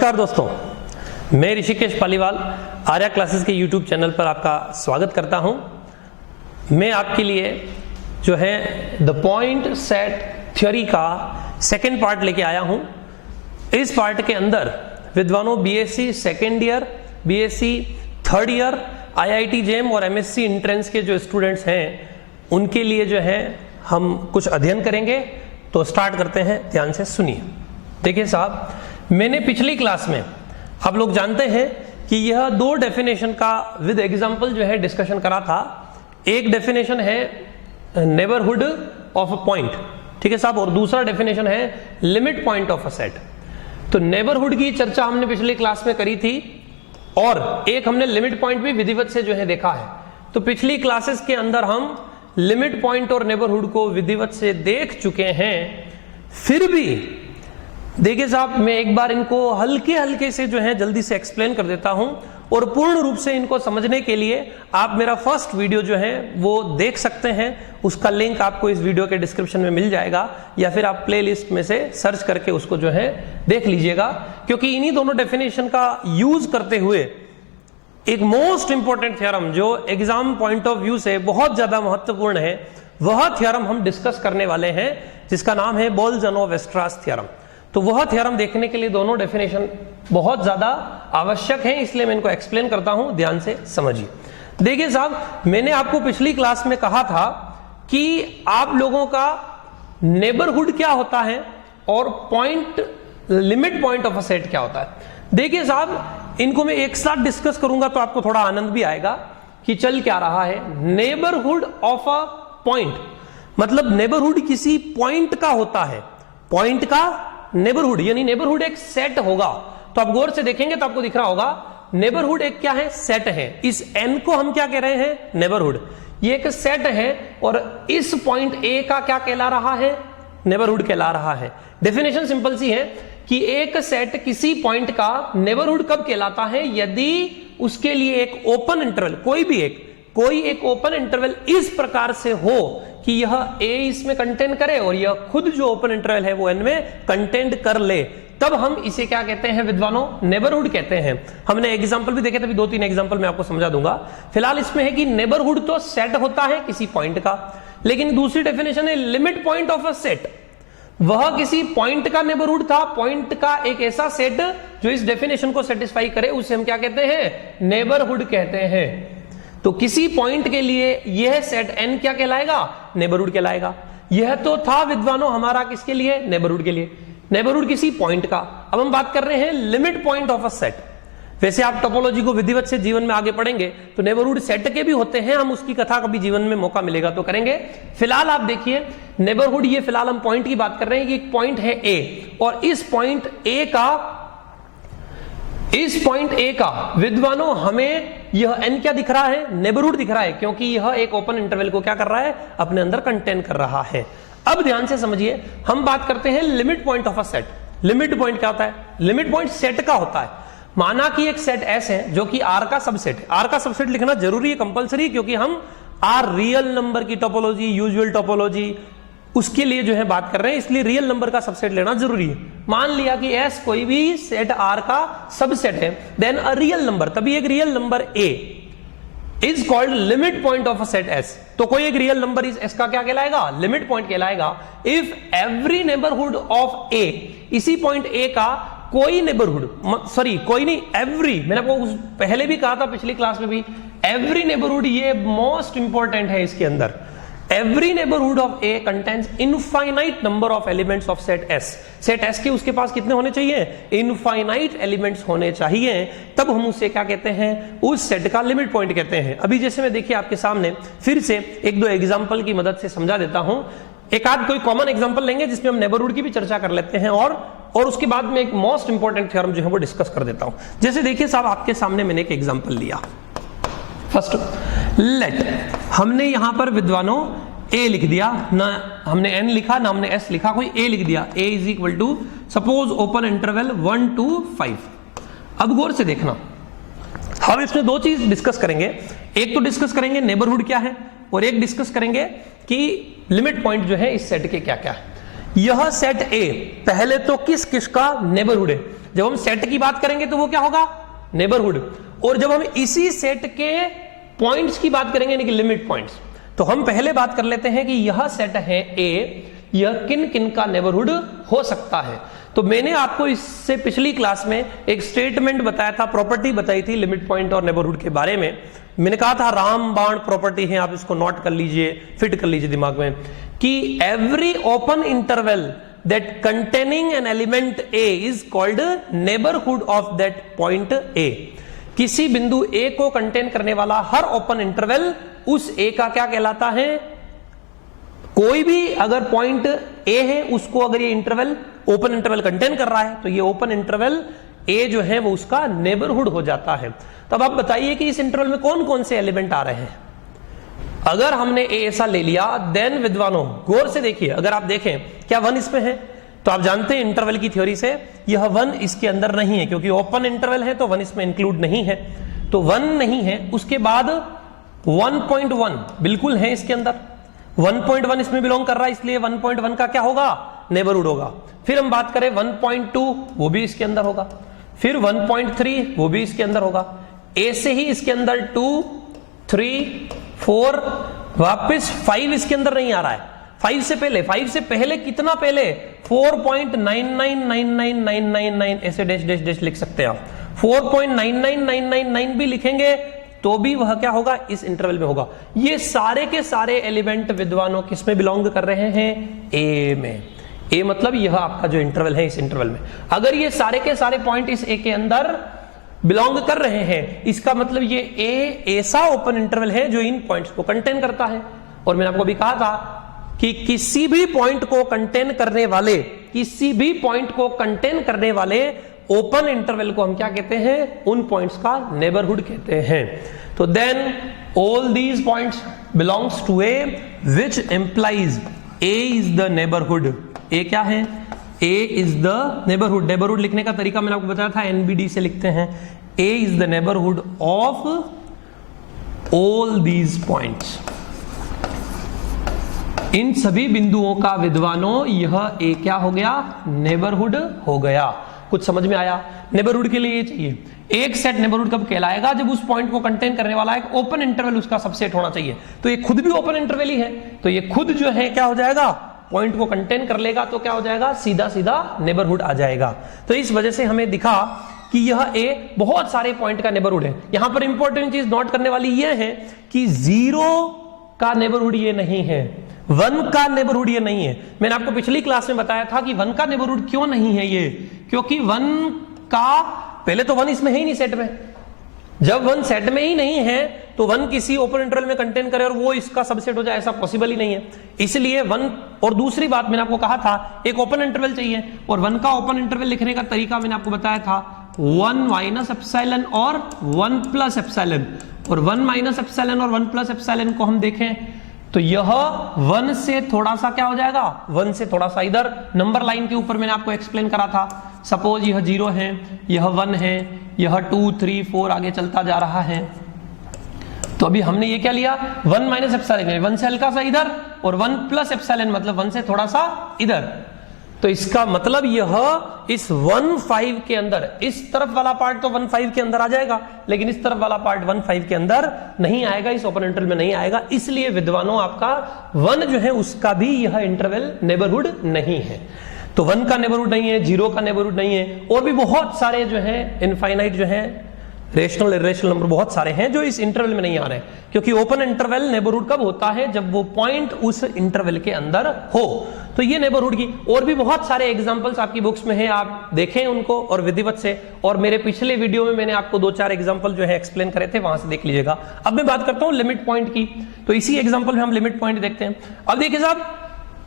नमस्कार दोस्तों, मैं ऋषिकेश पालीवाल आर्या क्लासेस के YouTube चैनल पर आपका स्वागत करता हूं। मैं आपके लिए जो है द पॉइंट सेट थ्योरी का सेकेंड पार्ट लेके आया हूं। इस पार्ट के अंदर विद्वानों BSc second year, BSc third year, IIT JAM और MSc एंट्रेंस के जो स्टूडेंट्स हैं उनके लिए जो है हम कुछ अध्ययन करेंगे। तो स्टार्ट करते हैं, ध्यान से सुनिए। देखिए साहब, मैंने पिछली क्लास में, आप लोग जानते हैं कि यह दो डेफिनेशन का विद एग्जांपल जो है डिस्कशन करा था। एक डेफिनेशन है नेबरहुड ऑफ अ पॉइंट, ठीक है साहब, और दूसरा डेफिनेशन है limit point of a set. तो नेबरहुड की चर्चा हमने पिछली क्लास में करी थी और एक हमने लिमिट पॉइंट भी विधिवत से जो है देखा है। तो पिछली क्लासेस के अंदर हम लिमिट पॉइंट और नेबरहुड को विधिवत से देख चुके हैं। फिर भी देखिए साहब, मैं एक बार इनको हल्के हल्के से जो है जल्दी से एक्सप्लेन कर देता हूं और पूर्ण रूप से इनको समझने के लिए आप मेरा फर्स्ट वीडियो जो है वो देख सकते हैं। उसका लिंक आपको इस वीडियो के डिस्क्रिप्शन में मिल जाएगा या फिर आप प्लेलिस्ट में से सर्च करके उसको जो है देख लीजिएगा, क्योंकि इन्हीं दोनों डेफिनेशन का यूज करते हुए एक मोस्ट इंपॉर्टेंट थ्योरम जो एग्जाम पॉइंट ऑफ व्यू से बहुत ज्यादा महत्वपूर्ण है, वह थ्योरम हम डिस्कस करने वाले हैं, जिसका नाम है बोल्जनो-वेस्ट्रास थ्योरम। तो वह थ्योरम देखने के लिए दोनों डेफिनेशन बहुत ज्यादा आवश्यक हैं, इसलिए मैं इनको एक्सप्लेन करता हूं, ध्यान से समझिए। देखिए साहब, मैंने आपको पिछली क्लास में कहा था कि आप लोगों का नेबरहुड क्या होता है और point limit point of a set क्या होता है। देखिए साहब, इनको मैं एक साथ डिस्कस करूंगा तो आपको थोड़ा आनंद भी आएगा कि चल क्या रहा है। नेबरहुड ऑफ अ पॉइंट मतलब नेबरहुड किसी पॉइंट का होता है, पॉइंट का नेबरहुड, यानी नेबरहुड एक सेट होगा। तो आप गौर से देखेंगे तो आपको दिख रहा होगा नेबरहुड एक क्या है, सेट है। इस n को हम क्या कह रहे हैं, नेबरहुड। ये एक सेट है और इस पॉइंट A का क्या कहला रहा है, नेबरहुड कहला रहा है। डेफिनेशन सिंपल सी है कि एक सेट किसी पॉइंट का नेबरहुड कब कहलाता है, यदि उसके लिए एक ओपन इंटरवल, कोई एक ओपन इंटरवल इस प्रकार से हो कि यह A इसमें कंटेन करे और यह खुद जो ओपन इंटरवल है वो N में कंटेंट कर ले, तब हम इसे क्या कहते हैं विद्वानों, नेबरहुड कहते हैं। हमने एग्जांपल भी देखे थे, 2-3 एग्जांपल मैं आपको समझा दूंगा। फिलहाल इसमें है कि नेबरहुड तो सेट होता है किसी पॉइंट का, लेकिन दूसरी डेफिनेशन है limit point of a set. वह किसी पॉइंट का नेबरहुड था, पॉइंट का एक ऐसा सेट जो इस डेफिनेशन को सेटिस्फाई करे, उसे हम क्या कहते हैं, नेबरहुड कहते हैं। तो किसी पॉइंट के लिए यह सेट n क्या कहलाएगा, नेबरहुड कहलाएगा। यह तो था विद्वानों हमारा किसके लिए, नेबरहुड के लिए, नेबरहुड किसी पॉइंट का। अब हम बात कर रहे हैं limit point of a set. वैसे आप टोपोलॉजी को विधिवत से जीवन में आगे पढ़ेंगे तो नेबरहुड सेट के भी होते हैं, हम उसकी कथा कभी जीवन में मौका मिलेगा तो करेंगे। फिलहाल आप देखिए नेबरहुड, ये फिलहाल हम पॉइंट की बात कर रहे हैं कि एक पॉइंट है A और इस पॉइंट A का विद्वानों हमें यह n क्या दिख रहा है, नेबरहुड दिख रहा है, क्योंकि यह एक ओपन इंटरवल को क्या कर रहा है, अपने अंदर कंटेन कर रहा है। अब ध्यान से समझिए, हम बात करते हैं limit point of a set. Limit point क्या होता है, लिमिट पॉइंट सेट का होता है। माना कि एक सेट S है जो कि R का सबसेट है। R का सबसेट लिखना जरूरी है, कंपलसरी, क्योंकि हम R रियल नंबर की टोपोलॉजी, यूजुअल टोपोलॉजी, उसके लिए जो है बात कर रहे हैं, इसलिए रियल नंबर का सबसेट लेना जरूरी है। मान लिया कि S कोई भी सेट R का सबसेट है, देन अ रियल नंबर, तभी एक real number A is called limit point of a set S। तो कोई एक रियल नंबर इस S का क्या कहलाएगा, लिमिट पॉइंट कहलाएगा। If every neighbourhood of A, इसी पॉइंट A का कोई नेबरहुड, सॉरी कोई नहीं, एवरी, मैंने आपको पहले भी कहा था पिछली क्लास में भी, एवरी नेबरहुड, ये मोस्ट इंपॉर्टेंट है इसके अंदर। Every neighborhood of A contains infinite number of elements of set S। Set S के उसके पास कितने होने चाहिए, इनफाइनाइट एलिमेंट्स होने चाहिए, तब हम उसे क्या कहते हैं, उस सेट का लिमिट पॉइंट कहते हैं। अभी जैसे मैं देखिए आपके सामने फिर से 1-2 एग्जांपल की मदद से समझा देता हूं। एक आध कोई कॉमन एग्जांपल लेंगे जिसमें हम नेबरहुड की भी चर्चा कर लेते हैं और उसके बाद में एक मोस्ट इंपॉर्टेंट थ्योरम जो है वो डिस्कस कर देता हूं। जैसे देखिए साहब, आपके सामने मैंने एक एग्जांपल लिया। फर्स्ट लेट, हमने यहां पर विद्वानों A लिख दिया, ना हमने n लिखा ना हमने s लिखा, कोई A लिख दिया। A is equal to suppose open interval 1 to 5। अब गौर से देखना, हम इसमें 2 चीज डिस्कस करेंगे। एक तो डिस्कस करेंगे नेबरहुड क्या है और एक डिस्कस करेंगे कि लिमिट पॉइंट जो है इस सेट के क्या क्या है। यह सेट A पहले तो किस किस का नेबरहुड है, जब हम सेट की बात करेंगे तो वो क्या होगा, नेबरहुड। और जब हम इसी सेट के पॉइंट्स की बात करेंगे यानी कि लिमिट पॉइंट्स, तो हम पहले बात कर लेते हैं कि यह सेट है ए, यह किन किन का नेबरहुड हो सकता है। तो मैंने आपको इससे पिछली क्लास में एक स्टेटमेंट बताया था, प्रॉपर्टी बताई थी लिमिट पॉइंट और नेबरहुड के बारे में। मैंने कहा था रामबाण प्रॉपर्टी है, आप इसको नोट कर लीजिए, फिट कर लीजिए दिमाग में, कि every open interval that containing an element A is called neighbourhood of that point A. किसी बिंदु ए को कंटेन करने वाला हर ओपन इंटरवल उस ए का क्या कहलाता है, कोई भी अगर पॉइंट ए है उसको अगर ये इंटरवल ओपन इंटरवल कंटेन कर रहा है तो ये ओपन इंटरवल ए जो है वो उसका नेबरहुड हो जाता है। तब आप बताइए कि इस इंटरवल में कौन कौन से एलिमेंट आ रहे हैं। अगर हमने ए ऐसा ले लिया, देन विद्वानों गौर से देखिए, अगर आप देखें क्या 1 इसमें है, तो आप जानते हैं इंटरवल की थ्योरी से यह 1 इसके अंदर नहीं है, क्योंकि ओपन इंटरवल है तो 1 इसमें इंक्लूड नहीं है, तो 1 नहीं है। उसके बाद 1.1 बिल्कुल है इसके अंदर, 1.1 इसमें बिलोंग कर रहा है, इसलिए 1.1 का क्या होगा, नेबरहुड होगा। फिर हम बात करें 1.2, वो भी इसके अंदर होगा। फिर 1.3 वो भी इसके अंदर होगा। ए से ही इसके अंदर 2, 3, 4, वापस 5 इसके अंदर नहीं आ रहा है। 5 से पहले कितना पहले, 4.999999 ऐसे डैश डैश डैश लिख सकते हैं आप। 4.99999 भी लिखेंगे तो भी वह क्या होगा, इस इंटरवल में होगा। ये सारे के सारे एलिमेंट विद्वानों किस में बिलोंग कर रहे हैं, ए में। ए मतलब यह आपका जो इंटरवल है, इस इंटरवल में अगर ये सारे के सारे पॉइंट इस ए के अंदर बिलोंग कर रहे हैं, इसका मतलब ये ए ऐसा ओपन इंटरवल है जो इन पॉइंट्स को कंटेन करता है। और मैंने आपको भी कहा था कि किसी भी पॉइंट को कंटेन करने वाले ओपन इंटरवल को हम क्या कहते हैं, उन पॉइंट्स का नेबरहुड कहते हैं। तो then all these points belongs to A which implies A is the neighbourhood. A क्या है, A is the neighbourhood. Neighbourhood लिखने का तरीका मैंने आपको बताया था, एनबीडी से लिखते हैं। A is the neighbourhood of all these points. इन सभी बिंदुओं का विद्वानों यह ए क्या हो गया, नेबरहुड हो गया। कुछ समझ में आया। नेबरहुड के लिए ये चाहिए, एक सेट नेबरहुड कब कहलाएगा, जब उस पॉइंट को कंटेन करने वाला एक ओपन इंटरवल उसका सबसेट होना चाहिए। तो ये खुद भी ओपन इंटरवल ही है, तो ये खुद जो है क्या हो जाएगा, पॉइंट को कंटेन कर लेगा, तो क्या हो जाएगा, सीधा सीधा नेबरहुड आ जाएगा। तो इस वजह से हमें दिखा कि यह ए बहुत सारे पॉइंट का नेबरहुड है। यहां पर इंपॉर्टेंट चीज नोट करने वाली यह है कि 0 का नेबरहुड ये नहीं है, 1 का नेबरहुड ये नहीं है। मैंने आपको पिछली क्लास में बताया था कि 1 का नेबरहुड क्यों नहीं है ये, क्योंकि 1 का पहले तो 1 इसमें है ही नहीं सेट में। जब 1 सेट में ही नहीं है तो 1 किसी ओपन इंटरवल में कंटेन करे और वो इसका सबसेट हो जाए, ऐसा पॉसिबल ही नहीं है। इसलिए 1, और दूसरी बात मैंने आपको कहा था एक ओपन इंटरवल चाहिए, और 1 का ओपन इंटरवल लिखने का तरीका मैंने आपको बताया था 1 माइनस एप्सिलॉन और 1 प्लस एप्सिलॉन। और 1 माइनस एप्सिलॉन और 1 प्लस एप्सिलॉन को हम देखें तो यह 1 से थोड़ा सा क्या हो जाएगा, 1 से थोड़ा सा इधर नंबर लाइन के ऊपर मैंने आपको एक्सप्लेन करा था। सपोज यह 0 है, यह 1 है, यह 2, 3, 4 आगे चलता जा रहा है। तो अभी हमने ये क्या लिया, 1 माइनस एप्सिलॉन, 1 से हल्का सा इधर, और 1 प्लस एप्सिलॉन मतलब 1 से थोड़ा सा इधर। तो इसका मतलब यह इस 1.5 के अंदर, इस तरफ वाला पार्ट तो 1.5 के अंदर आ जाएगा, लेकिन इस तरफ वाला पार्ट 1.5 के अंदर नहीं आएगा, इस ओपन इंटरवल में नहीं आएगा। इसलिए विद्वानों आपका 1 जो है उसका भी यह इंटरवल नेबरहुड नहीं है। तो 1 का नेबरहुड नहीं है, 0 का नेबरहुड नहीं है, और भी बहुत सारे जो है इनफाइनाइट जो है रेशनल इरेशनल नंबर बहुत सारे हैं जो इस इंटरवल में नहीं आ रहे हैं। क्योंकि ओपन इंटरवल नेबरहुड कब होता है, जब वो पॉइंट उस इंटरवल के अंदर हो। तो ये नेबरहुड की और भी बहुत सारे एग्जांपल्स आपकी बुक्स में हैं, आप देखें उनको और विधिवत से। और मेरे पिछले वीडियो में मैंने आपको 2-4 एग्जांपल जो है एक्सप्लेन करे थे, वहां से देख लीजिएगा। अब मैं बात करता हूं लिमिट पॉइंट की, तो इसी एग्जाम्पल में हम लिमिट पॉइंट देखते हैं। अब देखिए साहब,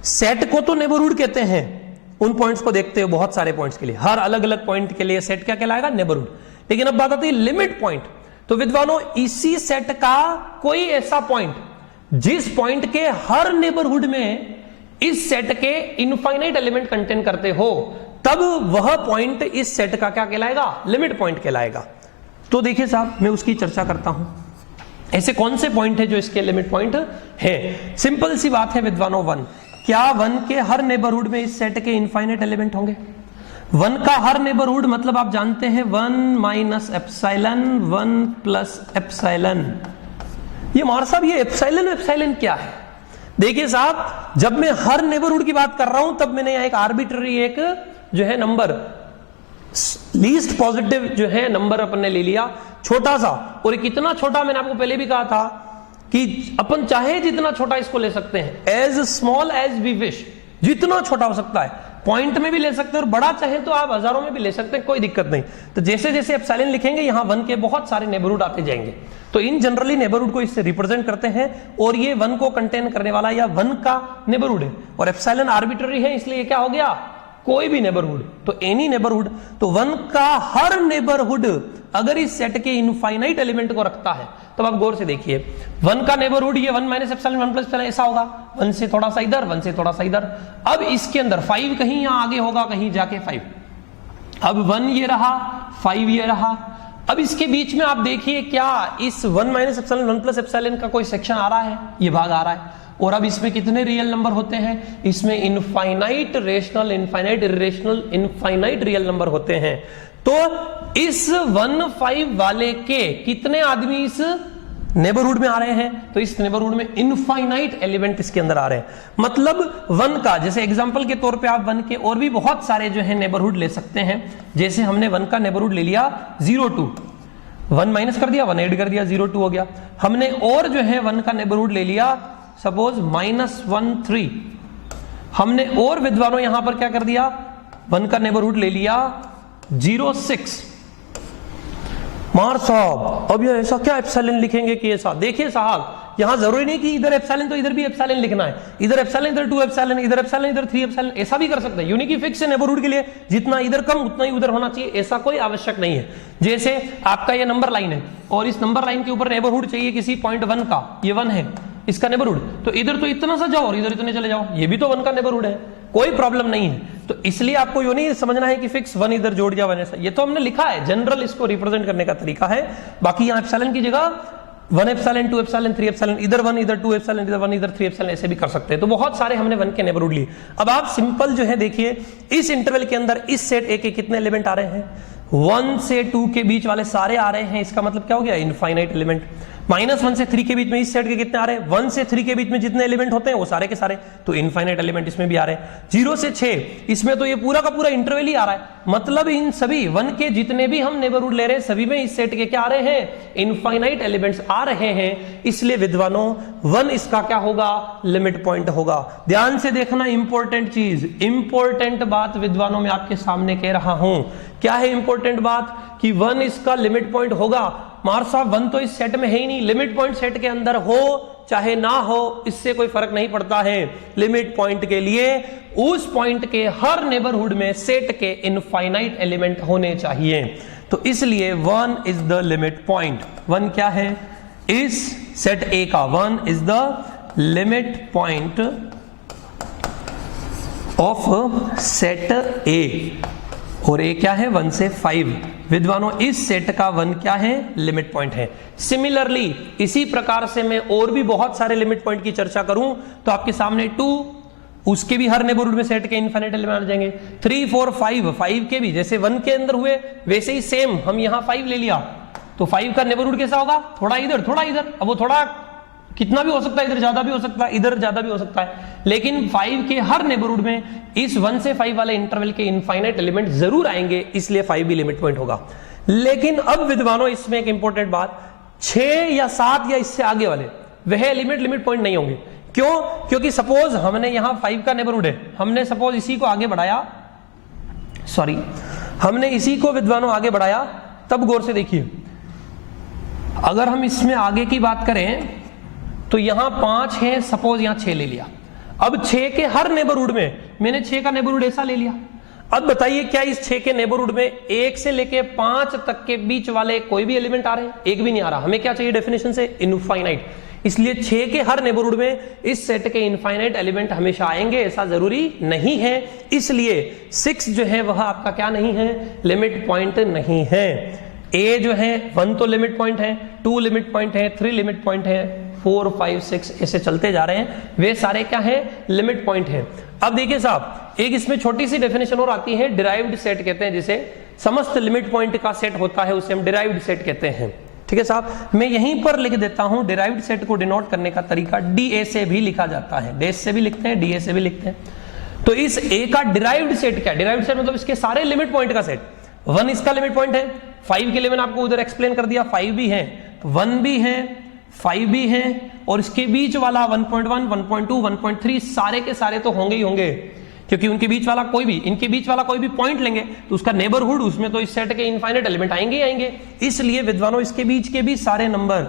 सेट को तो नेबरहुड कहते हैं, उन पॉइंट्स को देखते हो बहुत सारे पॉइंट्स के लिए, हर अलग अलग पॉइंट के लिए सेट क्या कहलाएगा, नेबरहुड। लेकिन अब बात आती है लिमिट पॉइंट। तो विद्वानों इसी सेट का कोई ऐसा पॉइंट जिस पॉइंट के हर नेबरहुड में इस सेट के इनफाइनाइट एलिमेंट कंटेन करते हो, तब वह पॉइंट इस सेट का क्या कहलाएगा, लिमिट पॉइंट कहलाएगा। तो देखिए साहब, मैं उसकी चर्चा करता हूं। ऐसे कौन से पॉइंट है जो इसके लिमिट पॉइंट है। सिंपल सी बात है विद्वानों, 1, क्या 1 के हर नेबरहुड में इस सेट के इनफाइनाइट एलिमेंट होंगे। वन का हर नेबरहुड मतलब आप जानते हैं 1 माइनस एप्सिलॉन 1 प्लस एप्सिलॉन। ये मार साहब ये एप्सिलॉन क्या है? देखिए साहब, जब मैं हर नेबरहुड की बात कर रहा हूं तब मैंने यहां एक आर्बिट्ररी एक जो है नंबर लीस्ट पॉजिटिव जो है नंबर अपन ने ले लिया छोटा सा, और कितना छोटा मैंने आपको पहले भी कहा था कि अपन चाहे जितना छोटा इसको ले सकते हैं, as small as we wish, जितना छोटा हो सकता है, पॉइंट में भी ले सकते हैं और बड़ा चाहे तो आप हजारों में भी ले सकते हैं, कोई दिक्कत नहीं। तो जैसे जैसे एप्सिलॉन लिखेंगे यहां 1 के बहुत सारे नेबरहुड आते जाएंगे। तो इन जनरली नेबरहुड को इससे रिप्रेजेंट करते हैं और ये 1 को कंटेन करने वाला या 1 का नेबरहुड है, और एप्सिलॉन आर्बिट्ररी है इसलिए ये क्या हो गया, कोई भी नेबरहुड, तो एनी नेबरहुड। तो 1 का हर नेबरहुड अगर इस सेट के इनफाइनाइट एलिमेंट को रखता है, तो आप गौर से देखिए 1 का नेबरहुड ये 1 माइनस एप्सिलॉन 1 प्लस एप्सिलॉन ऐसा होगा, 1 से थोड़ा सा इधर, 1 से थोड़ा सा इधर। अब इसके अंदर 5 कहीं यहां आगे होगा, कहीं जाके 5, अब 1 ये रहा, 5 ये रहा। अब इसके बीच में आप देखिए क्या इस 1 माइनस एप्सिलॉन 1 प्लस एप्सिलॉन का कोई सेक्शन आ रहा है, ये भाग आ रहा है। और अब इसमें कितने रियल नंबर होते हैं, इसमें infinite rational, infinite irrational, infinite real number होते हैं। तो इस 1 5 वाले के कितने आदमी इस नेबरहुड में आ रहे हैं, तो इस नेबरहुड में इनफाइनाइट एलिमेंट इसके अंदर आ रहे हैं। मतलब 1 का, जैसे एग्जांपल के तौर पे आप 1 के और भी बहुत सारे जो है नेबरहुड ले सकते हैं। जैसे हमने 1 का नेबरहुड ले लिया 0 2, 1 माइनस कर दिया, 1 ऐड कर दिया, 0 2 हो गया। हमने और जो है 1 का नेबरहुड ले लिया सपोज -1 3। हमने और विद्वानों यहां पर क्या कर दिया, 1 का नेबरहुड ले लिया 0 6। मार साहब अब ये ऐसा क्या एप्सिलॉन लिखेंगे कि ऐसा, देखिए साहब यहां जरूरी नहीं कि इधर एप्सिलॉन तो इधर भी एप्सिलॉन लिखना है, इधर एप्सिलॉन इधर 2 एप्सिलॉन, इधर एप्सिलॉन इधर 3 एप्सिलॉन, ऐसा भी कर सकते हैं। यूनिक फिक्स है नेबरहुड के लिए, जितना इधर कम उतना ही उधर होना चाहिए, ऐसा कोई आवश्यक नहीं है। जैसे आपका ये नंबर लाइन है और इस नंबर लाइन के ऊपर नेबरहुड चाहिए किसी पॉइंट 1 का, ये 1 है इसका नेबरहुड, तो इधर तो इतना सा जाओ और इधर इतने चले जाओ, ये भी तो 1 का नेबरहुड है, कोई प्रॉब्लम नहीं है। तो इसलिए आपको ये नहीं समझना है कि फिक्स 1 इधर जोड़ दिया 1 ऐसा, ये तो हमने लिखा है, जनरल इसको रिप्रेजेंट करने का तरीका है। बाकी यहां एप्सिलॉन की जगह 1 एप्सिलॉन 2 एप्सिलॉन 3 एप्सिलॉन, इधर 1 इधर 2 एप्सिलॉन इधर 1 इधर 3 एप्सिलॉन, ऐसे भी कर सकते हैं। तो बहुत सारे हमने 1 के नेबरहुड लिए। अब आप सिंपल जो है देखिए इस इंटरवल के अंदर इस सेट ए के कितने एलिमेंट आ रहे हैं, 1 से 2 के बीच वाले सारे आ रहे हैं, इसका मतलब क्या हो गया, इनफाइनाइट एलिमेंट। -1 से 3 के बीच में इस सेट के कितने आ रहे हैं, 1 से 3 के बीच में जितने एलिमेंट होते हैं वो सारे के सारे, तो इनफाइनाइट एलिमेंट इसमें भी आ रहे हैं। 0 से 6 इसमें तो ये पूरा का पूरा इंटरवल ही आ रहा है, मतलब इन सभी 1 के जितने भी हम नेबरहुड ले रहे हैं सभी में इस सेट के क्या आ रहे हैं, इनफाइनाइट एलिमेंट्स आ रहे हैं। इसलिए विद्वानों 1 इसका क्या होगा, लिमिट पॉइंट होगा। ध्यान से देखना, इंपॉर्टेंट चीज, इंपॉर्टेंट बात विद्वानों में आपके सामने कह रहा हूं। क्या है इंपॉर्टेंट बात, कि 1 इसका लिमिट पॉइंट होगा। मार साहब 1 तो इस सेट में है ही नहीं, लिमिट पॉइंट सेट के अंदर हो चाहे ना हो इससे कोई फर्क नहीं पड़ता है। लिमिट पॉइंट के लिए उस पॉइंट के हर नेबरहुड में सेट के इनफाइनाइट एलिमेंट होने चाहिए। तो इसलिए 1 इज द लिमिट पॉइंट। 1 क्या है, इस सेट ए का 1 is the limit point of set ए, और ए क्या है, 1 से 5। विद्वानों इस सेट का 1 क्या है, लिमिट पॉइंट है। सिमिलरली इसी प्रकार से मैं और भी बहुत सारे लिमिट पॉइंट की चर्चा करूं तो आपके सामने 2, उसके भी हर नेबरहुड में सेट के इनफाइनाइट एलिमेंट आ जाएंगे। 3 4 5 के भी जैसे 1 के अंदर हुए वैसे ही सेम हम यहां 5 ले लिया, तो 5 का नेबरहुड कैसा होगा, थोड़ा इधर थोड़ा इधर। अब वो थोड़ा कितना भी हो सकता है, इधर ज्यादा भी हो सकता है, इधर ज्यादा भी हो सकता है, लेकिन 5 के हर नेबरहुड में इस 1 से 5 वाले इंटरवल के इनफाइनाइट एलिमेंट जरूर आएंगे, इसलिए 5 भी लिमिट पॉइंट होगा। लेकिन अब विद्वानों इसमें एक इंपॉर्टेंट बात, 6 या 7 या इससे आगे वाले वह एलिमेंट लिमिट पॉइंट नहीं होंगे। क्यों, क्योंकि सपोज हमने यहां 5 का नेबरहुड है, हमने सपोज इसी को आगे बढ़ाया, सॉरी हमने इसी को विद्वानों आगे बढ़ाया, तब गौर से देखिए अगर हम इसमें आगे की बात करें तो यहां 5 है, सपोज यहां 6 ले लिया। अब 6 के हर नेबरहुड में मैंने 6 का नेबरहुड ऐसा ले लिया। अब बताइए क्या इस 6 के नेबरहुड में 1 से लेके 5 तक के बीच वाले कोई भी एलिमेंट आ रहे हैं, एक भी नहीं आ रहा। हमें क्या चाहिए डेफिनेशन से, इनफाइनाइट। इसलिए 6 के हर नेबरहुड में इस सेट के इनफाइनाइट एलिमेंट हमेशा आएंगे, ऐसा जरूरी नहीं है। इसलिए 6 जो है वह आपका क्या नहीं है, लिमिट पॉइंट नहीं है। ए जो है 1 तो लिमिट पॉइंट है, 2 लिमिट पॉइंट है, 3 लिमिट पॉइंट है, 4 5 6 ऐसे चलते जा रहे हैं, वे सारे क्या है, लिमिट पॉइंट है। अब देखिए साहब, एक इसमें छोटी सी डेफिनेशन और आती है, डिराइव्ड सेट कहते हैं जिसे, समस्त लिमिट पॉइंट का सेट होता है उसे हम डिराइव्ड सेट कहते हैं। ठीक है साहब, मैं यहीं पर लिख देता हूं, डिराइव्ड सेट को डिनोट करने का तरीका डीए से भी लिखा जाता है, डेस से भी लिखते हैं, डीए से भी लिखते हैं। तो इस ए का डिराइव्ड सेट क्या है, डिराइव्ड सेट मतलब इसके सारे लिमिट पॉइंट का सेट। 1 इसका लिमिट पॉइंट है, 5 के लिए मैंने आपको उधर एक्सप्लेन कर दिया, 5 भी है, 1 भी है, 5 भी है, और इसके बीच वाला 1.1 1.2 1.3 सारे के सारे तो होंगे ही होंगे, क्योंकि उनके बीच वाला कोई भी, इनके बीच वाला कोई भी पॉइंट लेंगे तो उसका नेबरहुड, उसमें तो इस सेट के इनफाइनाइट एलिमेंट आएंगे ही आएंगे। इसलिए विद्वानों इसके बीच के भी सारे नंबर,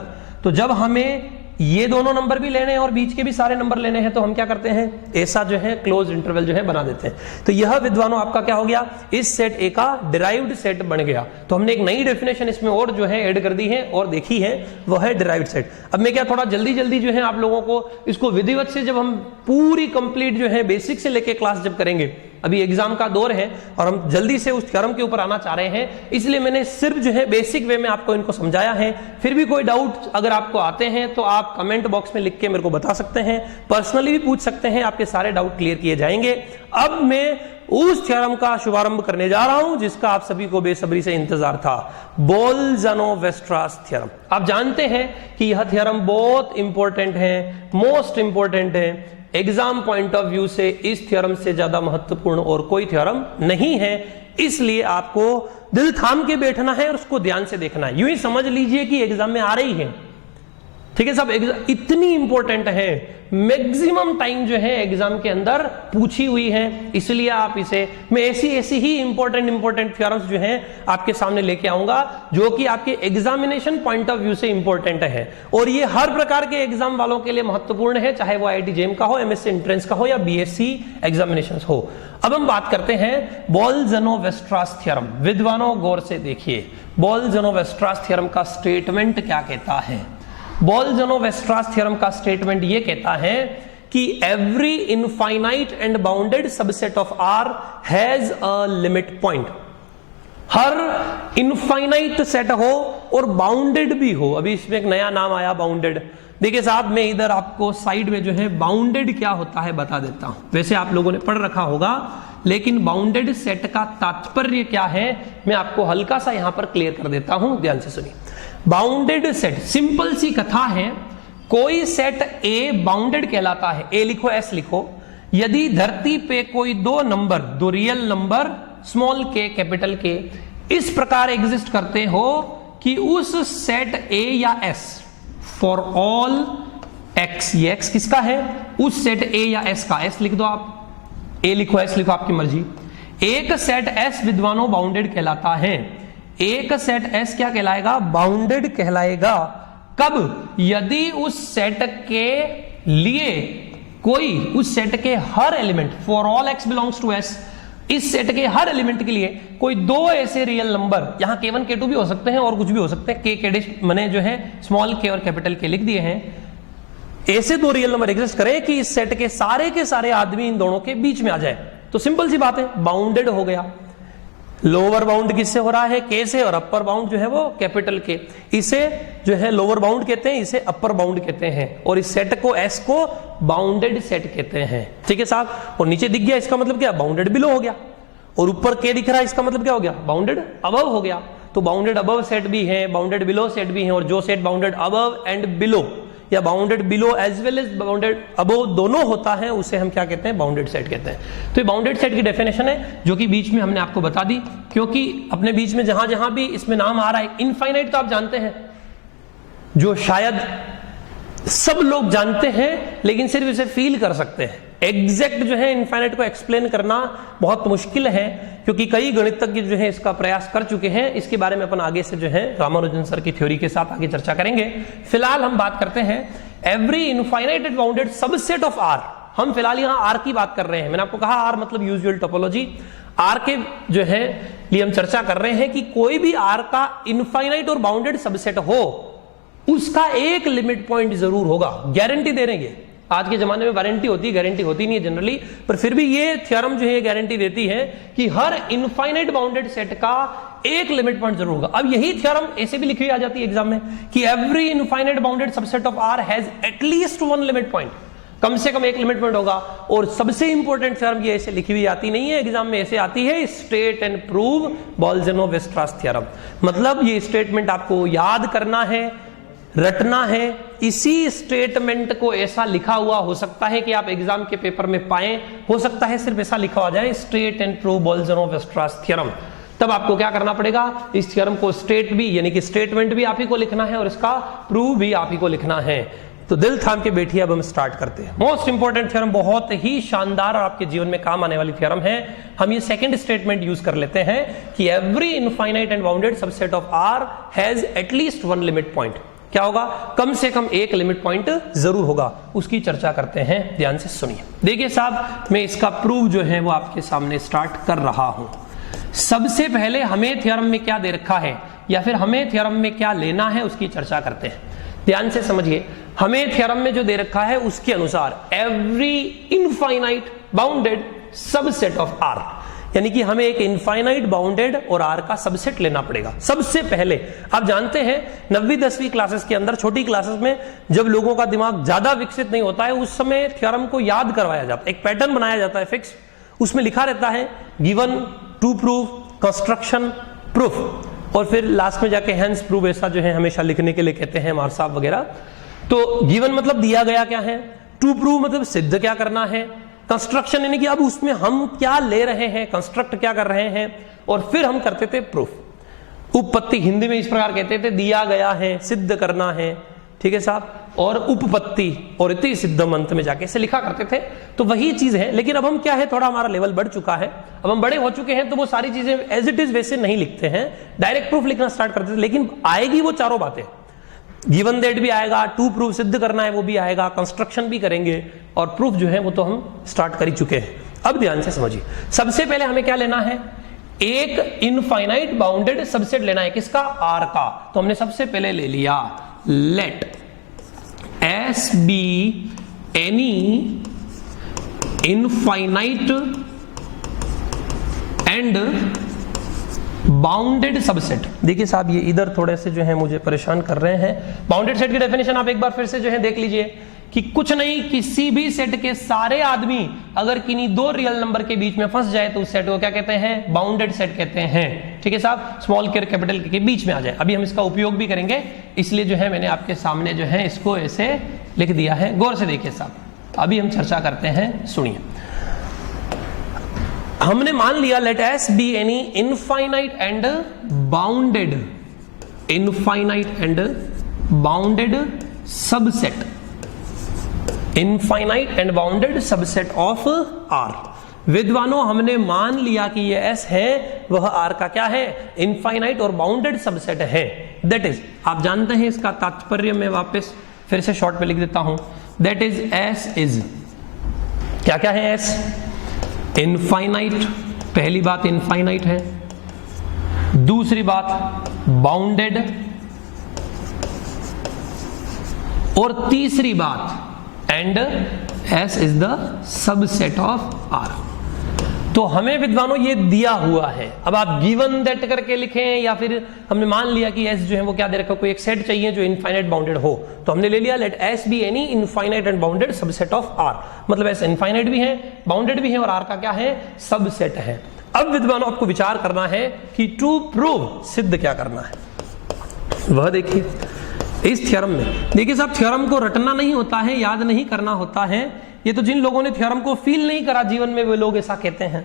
तो जब हमें ये दोनों नंबर भी लेने हैं और बीच के भी सारे नंबर लेने हैं तो हम क्या करते हैं, ऐसा जो है क्लोज इंटरवल जो है बना देते हैं। तो यह विद्वानों आपका क्या हो गया, इस सेट ए का डिराइव्ड सेट बन गया। तो हमने एक नई डेफिनेशन इसमें और जो है ऐड कर दी है और देखी है, वो है डिराइव्ड सेट। अब मैं क्या थोड़ा जल्दी जल्दी जो है आप लोगों को इसको विधिवत से, जब हम पूरी कंप्लीट जो है बेसिक से लेके क्लास जब करेंगे, अभी एग्जाम का दौर है और हम जल्दी से उस थ्योरम के ऊपर आना चाह रहे हैं, इसलिए मैंने सिर्फ जो है बेसिक वे में आपको इनको समझाया है। फिर भी कोई डाउट अगर आपको आते हैं तो आप कमेंट बॉक्स में लिख के मेरे को बता सकते हैं, पर्सनली भी पूछ सकते हैं, आपके सारे डाउट क्लियर किए जाएंगे। अब मैं उस थ्योरम का शुभारंभ करने जा रहा हूं जिसका आप सभी को बेसब्री से इंतजार था, बोल्ज़नो-वेस्ट्रास थ्योरम। आप जानते हैं कि यह थ्योरम बहुत इंपॉर्टेंट है, मोस्ट इंपॉर्टेंट है। एग्जाम पॉइंट ऑफ व्यू से इस थ्योरम से ज्यादा महत्वपूर्ण और कोई थ्योरम नहीं है, इसलिए आपको दिल थाम के बैठना है और उसको ध्यान से देखना है। यूं ही समझ लीजिए कि एग्जाम में आ रही है। ठीक है साहब, इतनी इंपॉर्टेंट है, मैक्सिमम टाइम जो है एग्जाम के अंदर पूछी हुई है, इसलिए आप इसे, मैं ऐसी ही इंपॉर्टेंट थ्योरम्स जो हैं आपके सामने लेके आऊंगा जो कि आपके एग्जामिनेशन पॉइंट ऑफ व्यू से इंपॉर्टेंट है, और ये हर प्रकार के एग्जाम वालों के लिए महत्वपूर्ण है, चाहे वो IIT JEM का हो, MSc एंट्रेंस का हो या BSc एग्जामिनेशन हो। अब हम बात करते हैं बोल्ज़नो-वेस्ट्रास थ्योरम। विद्वानों गौर से देखिए, बोल्ज़नो-वेस्ट्रास थ्योरम का स्टेटमेंट क्या कहता है। बोल्ज़नो-वेस्ट्रास थ्योरम का स्टेटमेंट यह कहता है कि every infinite and bounded subset of R has a limit point. Her infinite set हो और बाउंडेड भी हो। अभी इसमें एक नया नाम आया, बाउंडेड। देखिए साहब, मैं इधर आपको साइड में जो है बाउंडेड क्या होता है बता देता हूं। वैसे आप लोगों ने पढ़ रखा होगा, लेकिन बाउंडेड सेट का तात्पर्य क्या है मैं आपको हल्का सा यहां पर क्लियर कर देता हूं, ध्यान से सुनिए। बाउंडेड सेट, सिंपल सी कथा है, कोई सेट ए बाउंडेड कहलाता है, ए लिखो, एस लिखो, यदि धरती पे कोई दो नंबर, दो रियल नंबर स्मॉल के कैपिटल के इस प्रकार एग्जिस्ट करते हो कि उस सेट ए या एस फॉर ऑल एक्स, ये एक्स किसका है, उस सेट ए या एस का, एस लिख दो आप, ए लिखो, एस लिखो, आपकी मर्जी। एक सेट एस विद्वानों बाउंडेड कहलाता है। एक सेट एस क्या कहलाएगा, बाउंडेड कहलाएगा। कब, यदि उस सेट के लिए कोई, उस सेट के हर element, for all X belongs to S, इस सेट के हर एलिमेंट के लिए कोई दो ऐसे रियल नंबर, यहां K1 K2 भी हो सकते हैं और कुछ भी हो सकते हैं, के डैश मैंने जो है स्मॉल के और कैपिटल के लिख दिए हैं, ऐसे दो रियल नंबर एग्जिस्ट करें कि इस सेट के सारे आदमी इन दोनों के बीच में आ जाए, तो सिंपल सी बात है, बाउंडेड हो गया। लोअर बाउंड किससे हो रहा है, के से, और अपर बाउंड जो है वो कैपिटल के, इसे जो है लोअर बाउंड कहते हैं, इसे अपर बाउंड कहते हैं, और इस सेट को, एस को बाउंडेड सेट कहते हैं। ठीक है साहब, और नीचे दिख गया इसका मतलब क्या, बाउंडेड बिलो हो गया, और ऊपर के दिख रहा है इसका मतलब क्या हो गया, बाउंडेड अबव हो गया। तो बाउंडेड अबव सेट भी है, बाउंडेड बिलो सेट भी है, और जो set bounded above and below या bounded below as well as bounded above दोनों होता है, उसे हम क्या कहते हैं, बाउंडेड सेट कहते हैं। तो ये बाउंडेड सेट की डेफिनेशन है जो कि बीच में हमने आपको बता दी, क्योंकि अपने बीच में जहां जहां भी इसमें नाम आ रहा है, इनफाइनाइट तो आप जानते हैं, जो शायद सब लोग जानते हैं लेकिन सिर्फ इसे फील कर सकते हैं। एग्जैक्ट जो है इनफाइनाइट को एक्सप्लेन करना बहुत मुश्किल है, क्योंकि कई गणितज्ञ जो है इसका प्रयास कर चुके हैं। इसके बारे में अपन आगे से जो है रामानुजन सर की थ्योरी के साथ आगे चर्चा करेंगे। फिलहाल हम बात करते हैं every infinite and bounded subset of R. हम फिलहाल यहाँ आर की बात कर रहे हैं। मैंने आपको कहा आर मतलब यूजुअल टोपोलॉजी। आर के जो है लिए हम चर्चा कर रहे हैं कि कोई भी आर का इनफाइनाइट और बाउंडेड सबसेट हो, उसका एक लिमिट पॉइंट जरूर होगा। गारंटी दे रहे हैं, आज के जमाने में वारंटी होती है, गारंटी होती नहीं है जनरली, पर फिर भी ये थ्योरम जो है गारंटी देती है कि हर इनफाइनाइट बाउंडेड सेट का एक लिमिट पॉइंट जरूर होगा। अब यही थ्योरम ऐसे भी लिखी हुई आ जाती है एग्जाम में कि every infinite bounded subset of R has at least one limit point, कम से कम एक लिमिट पॉइंट होगा। और सबसे इंपॉर्टेंट थ्योरम ये ऐसे लिखी हुई आती नहीं है एग्जाम में, ऐसे आती है स्टेट एंड प्रूव बोल्ज़नो-वीयरस्ट्रास थ्योरम। मतलब ये स्टेटमेंट आपको याद करना है, रटना है। इसी स्टेटमेंट को ऐसा लिखा हुआ हो सकता है कि आप एग्जाम के पेपर में पाएं, हो सकता है सिर्फ ऐसा लिखा हो जाए स्टेट एंड प्रूव बोल्ज़नो-वीयरस्ट्रास थ्योरम। तब आपको क्या करना पड़ेगा, इस थ्योरम को स्टेट भी यानी कि स्टेटमेंट भी आप ही को लिखना है और इसका प्रूव भी आप ही को लिखना है। तो दिल थाम के बैठिए, अब हम स्टार्ट करते हैं। मोस्ट इंपॉर्टेंट थ्योरम, बहुत ही शानदार और आपके जीवन में काम आने वाली थ्योरम है। हम ये सेकंड स्टेटमेंट यूज कर लेते हैं कि every infinite and bounded subset of R has at least one limit point. क्या होगा, कम से कम एक लिमिट पॉइंट जरूर होगा, उसकी चर्चा करते हैं। ध्यान से सुनिए। देखिए साहब, मैं इसका प्रूफ जो है वो आपके सामने स्टार्ट कर रहा हूं। सबसे पहले हमें थ्योरम में क्या दे रखा है या फिर हमें थ्योरम में क्या लेना है उसकी चर्चा करते हैं। ध्यान से समझिए, हमें थ्योरम में जो दे रखा है उसके अनुसार every infinite bounded subset of R, यानी कि हमें एक इनफाइनाइट बाउंडेड और आर का सबसेट लेना पड़ेगा। सबसे पहले आप जानते हैं 9वीं 10वीं क्लासेस के अंदर, छोटी क्लासेस में जब लोगों का दिमाग ज्यादा विकसित नहीं होता है, उस समय थ्योरम को याद करवाया जाता है, एक पैटर्न बनाया जाता है फिक्स, उसमें लिखा रहता है given, to prove, construction, proof, और फिर लास्ट में जाके हेंस प्रूव, ऐसा जो है हमेशा लिखने के लिए कहते हैं मार साहब वगैरह। तो गिवन मतलब दिया गया क्या है, टू प्रूव मतलब सिद्ध क्या करना है, कंस्ट्रक्शन यानी कि अब उसमें हम क्या ले रहे हैं, कंस्ट्रक्ट क्या कर रहे हैं, और फिर हम करते थे प्रूफ। उपपत्ति हिंदी में इस प्रकार कहते थे, दिया गया है, सिद्ध करना है, ठीक है साहब, और उपपत्ति और इति सिद्धम अंत में जाके से लिखा करते थे। तो वही चीज है, लेकिन अब हम क्या है, थोड़ा हमारा लेवल बढ़ चुका है, अब हम बड़े हो चुके हैं, तो वो सारी चीजें एज इट इज वैसे नहीं लिखते हैं, डायरेक्ट प्रूफ लिखना स्टार्ट करते थे। लेकिन आएगी वो चारों बातें, गिवन दैट भी आएगा, टू प्रूफ सिद्ध करना है वो भी आएगा, कंस्ट्रक्शन भी करेंगे, और प्रूफ जो है वो तो हम स्टार्ट कर ही चुके हैं। अब ध्यान से समझिए, सबसे पहले हमें क्या लेना है, एक इनफाइनाइट बाउंडेड सबसेट लेना है, किसका, आर का। तो हमने सबसे पहले ले लिया let S be any infinite and bounded subset. देखिए साहब, ये इधर थोड़े से जो है मुझे परेशान कर रहे हैं। बाउंडेड सेट की डेफिनेशन आप एक बार फिर से जो है देख लीजिए कि कुछ नहीं, किसी भी सेट के सारे आदमी अगर किन्हीं दो रियल नंबर के बीच में फंस जाए तो उस सेट को क्या कहते हैं, बाउंडेड सेट कहते हैं। ठीक है साहब, स्मॉल के कैपिटल के बीच में आ जाए। अभी हम इसका उपयोग भी करेंगे, इसलिए जो है मैंने आपके सामने जो है इसको ऐसे लिख दिया है। गौर से देखिए साहब, अभी हम चर्चा करते हैं, सुनिए। हमने मान लिया let S be any infinite and bounded, infinite and bounded subset, infinite and bounded subset of R. विद्वानों, हमने मान लिया कि ये एस है, वह आर का क्या है, इनफाइनाइट और बाउंडेड सबसेट है। दैट इज, आप जानते हैं इसका तात्पर्य, मैं वापस फिर से शॉर्ट पे लिख देता हूं, दैट इज एस इज, क्या क्या है एस, इनफाइनाइट, पहली बात इनफाइनाइट है, दूसरी बात बाउंडेड, और तीसरी बात and S is the subset of R। तो हमें विद्वानों ये दिया हुआ है। अब आप गिवन दैट करके लिखें या फिर हमने मान लिया कि S जो है वो क्या दे रखा, कोई एक सेट चाहिए जो इनफाइनाइट बाउंडेड हो, तो हमने ले लिया let S be any infinite and bounded subset of R। मतलब S इनफाइनाइट भी है, बाउंडेड भी है, और R का क्या है, सबसेट है। अब विद्वानों आपको विचार करना है कि टू प्रूव, सिद्ध क्या करना है, वह देखिए इस थ्योरम में। देखिए साहब, थ्योरम को रटना नहीं होता है, याद नहीं करना होता है। ये तो जिन लोगों ने थ्योरम को फील नहीं करा जीवन में, वे लोग ऐसा कहते हैं।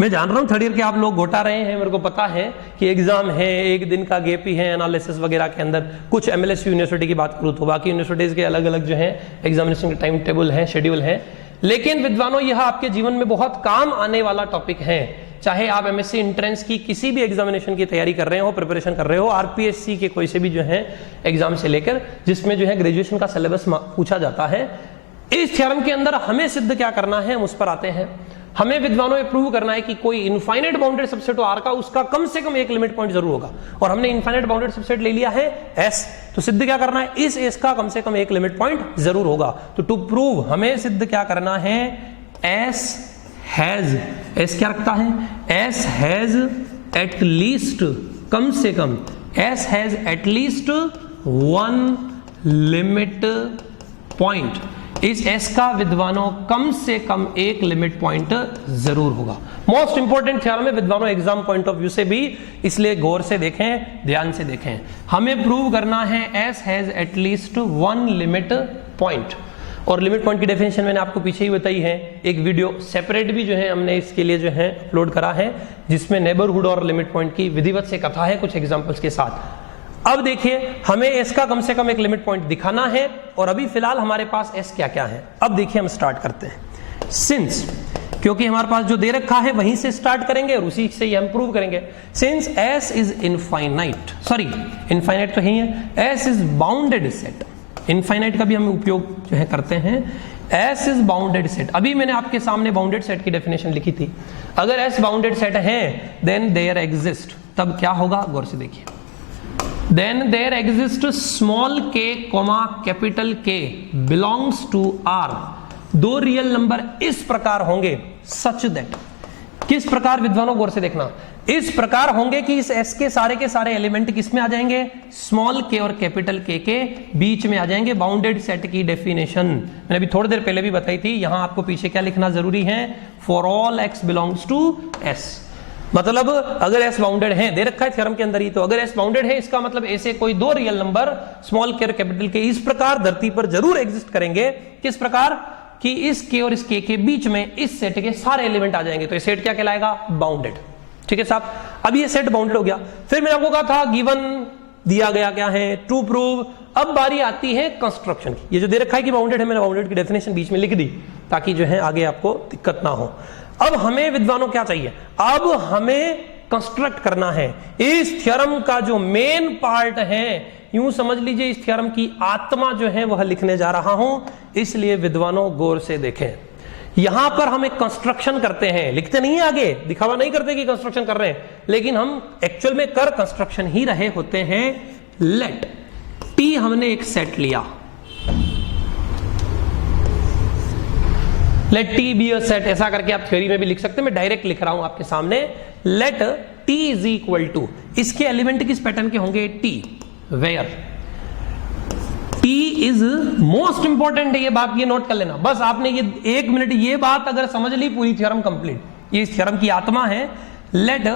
मैं जान रहा हूं थर्ड ईयर के आप लोग घोटा रहे हैं, मेरे को पता है कि एग्जाम है, एक दिन का गैप ही है एनालिसिस वगैरह के अंदर। कुछ एमएलएस यूनिवर्सिटी की बात करूँ तो बाकी यूनिवर्सिटीज के अलग अलग जो है एग्जामिनेशन के टाइम टेबल है, शेड्यूल है। लेकिन विद्वानों, यह आपके जीवन में बहुत काम आने वाला टॉपिक है। चाहे आप एमएससी एंट्रेंस की किसी भी एग्जामिनेशन की तैयारी कर रहे हो, प्रिपरेशन कर रहे हो, आरपीएससी के कोई से भी जो है एग्जाम से लेकर जिसमें जो है ग्रेजुएशन का सिलेबस पूछा जाता है, इस थ्योरम के अंदर हमें सिद्ध क्या करना है, हम उस पर आते हैं। हमें विद्वानों ये प्रूव करना है कि कोई इनफाइनाइट बाउंडेड सबसेट आर का, उसका कम से कम एक लिमिट पॉइंट जरूर होगा, और हमने इनफाइनाइट बाउंडेड सबसेट ले लिया है एस। तो सिद्ध क्या करना है, इस एस का कम से कम एक लिमिट पॉइंट जरूर होगा। तो टू प्रूव हमें सिद्ध क्या करना है, एस हैज, एस क्या रखता है, एस हैज एट लीस्ट, कम से कम, S has at least one limit point. इस S का विद्वानों कम से कम एक लिमिट पॉइंट जरूर होगा। मोस्ट इंपॉर्टेंट थ्योरम है विद्वानों एग्जाम पॉइंट ऑफ व्यू से भी, इसलिए गौर से देखें, ध्यान से देखें। हमें प्रूव करना है S has at least one limit point, और लिमिट पॉइंट की डेफिनेशन मैंने आपको पीछे ही बताई है। एक वीडियो सेपरेट भी जो है हमने इसके लिए जो है अपलोड करा है, जिसमें नेबरहुड और लिमिट पॉइंट की विधिवत से कथा है कुछ एग्जांपल्स के साथ। अब देखिए, हमें S का कम से कम एक लिमिट पॉइंट दिखाना है, और अभी फिलहाल हमारे पास S क्या क्या है। अब देखिए हम स्टार्ट करते हैं। सिंस, क्योंकि हमारे पास जो दे रखा है वहीं से स्टार्ट करेंगे और उसी से ही हम प्रूव करेंगे। Since S is infinite, sorry infinite तो ही है, S is bounded set. Infinite का भी हम उपयोग जो है करते हैं। S इज बाउंडेड सेट, अभी मैंने आपके सामने बाउंडेड सेट की डेफिनेशन लिखी थी। अगर S बाउंडेड सेट है देन देयर एग्जिस्ट, तब क्या होगा, गौर से देखिए। Then there exists small k, capital K belongs to R। दो रियल नंबर इस प्रकार होंगे such that, किस प्रकार विद्वानों, गौर से देखना, इस प्रकार होंगे कि इस S के सारे एलिमेंट किस में आ जाएंगे, स्मॉल k और कैपिटल K के बीच में आ जाएंगे। बाउंडेड सेट की डेफिनेशन मैंने अभी थोड़ी देर पहले भी बताई थी। यहां आपको पीछे क्या लिखना जरूरी है, for all x belongs to S। मतलब अगर S बाउंडेड है, दे रखा है थ्योरम के अंदर ही, तो अगर S बाउंडेड है इसका मतलब ऐसे कोई दो रियल नंबर स्मॉल k और कैपिटल K इस प्रकार धरती पर जरूर एग्जिस्ट करेंगे। किस प्रकार कि इस K और इस K के बीच में इस सेट के सारे एलिमेंट आ जाएंगे, तो ये सेट क्या कहलाएगा, बाउंडेड। ठीक है साहब, अब ये सेट बाउंडेड हो गया। फिर मैंने आपको कहा था गिवन दिया गया क्या है, टू प्रूव। अब बारी आती है कंस्ट्रक्शन की। ये जो दे रखा है कि बाउंडेड है, मैंने बाउंडेड की डेफिनेशन बीच में लिख दी ताकि जो है आगे आपको दिक्कत ना हो। अब हमें विद्वानों क्या चाहिए, अब हमें कंस्ट्रक्ट करना है इस थ्योरम का जो मेन पार्ट है। यूं समझ लीजिए इस थ्योरम की आत्मा जो है वह लिखने जा रहा हूं, इसलिए विद्वानों गौर से देखें। यहां पर हम एक कंस्ट्रक्शन करते हैं, लिखते नहीं है आगे, दिखावा नहीं करते कि कंस्ट्रक्शन कर रहे हैं, लेकिन हम एक्चुअल में कर कंस्ट्रक्शन ही रहे होते हैं। लेट टी, हमने एक सेट लिया, let T be a set, ऐसा करके आप थ्योरी में भी लिख सकते हैं, मैं डायरेक्ट लिख रहा हूं आपके सामने। Let T is equal to, इसके एलिमेंट किस पैटर्न के होंगे, T, where T is most important है। ये बात ये नोट कर लेना, बस आपने ये एक मिनट ये बात अगर समझ ली, पूरी थ्योरम कंप्लीट। ये इस थ्योरम की आत्मा है। Let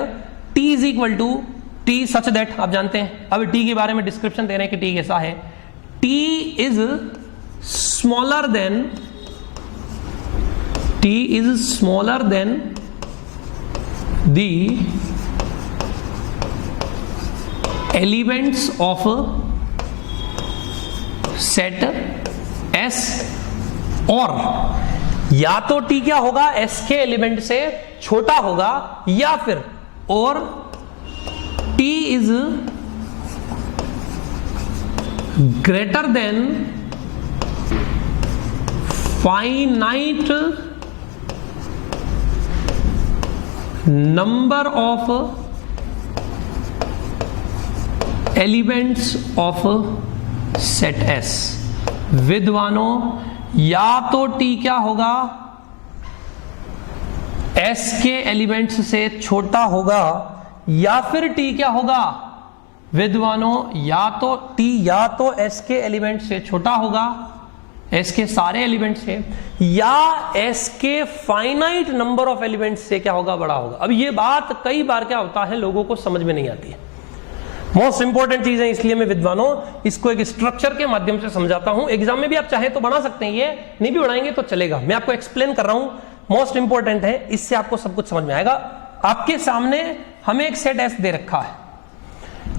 T is equal to T such that, आप जानते हैं, अब टी के बारे में डिस्क्रिप्शन दे रहे हैं कि टी कैसा है। T is smaller than, T is smaller than the elements of set S, और या तो T क्या होगा, S के एलिमेंट से छोटा होगा, या फिर और T is greater than finite number of elements of set S। विद्वानों या तो T क्या होगा, S के एलिमेंट्स से छोटा होगा, या फिर T क्या होगा विद्वानों, या तो T या तो S के एलिमेंट से छोटा होगा, S के सारे एलिमेंट से, या S के फाइनाइट नंबर ऑफ एलिमेंट्स से क्या होगा, बड़ा होगा। अब ये बात कई बार क्या होता है लोगों को समझ में नहीं आती है, मोस्ट इंपॉर्टेंट चीज है, इसलिए मैं विद्वानों इसको एक स्ट्रक्चर के माध्यम से समझाता हूं। एग्जाम में भी आप चाहे तो बना सकते हैं, ये नहीं भी बनाएंगे तो चलेगा, मैं आपको एक्सप्लेन कर रहा हूं, मोस्ट इंपॉर्टेंट है, इससे आपको सब कुछ समझ में आएगा। आपके सामने हमें एक सेट S दे रखा है,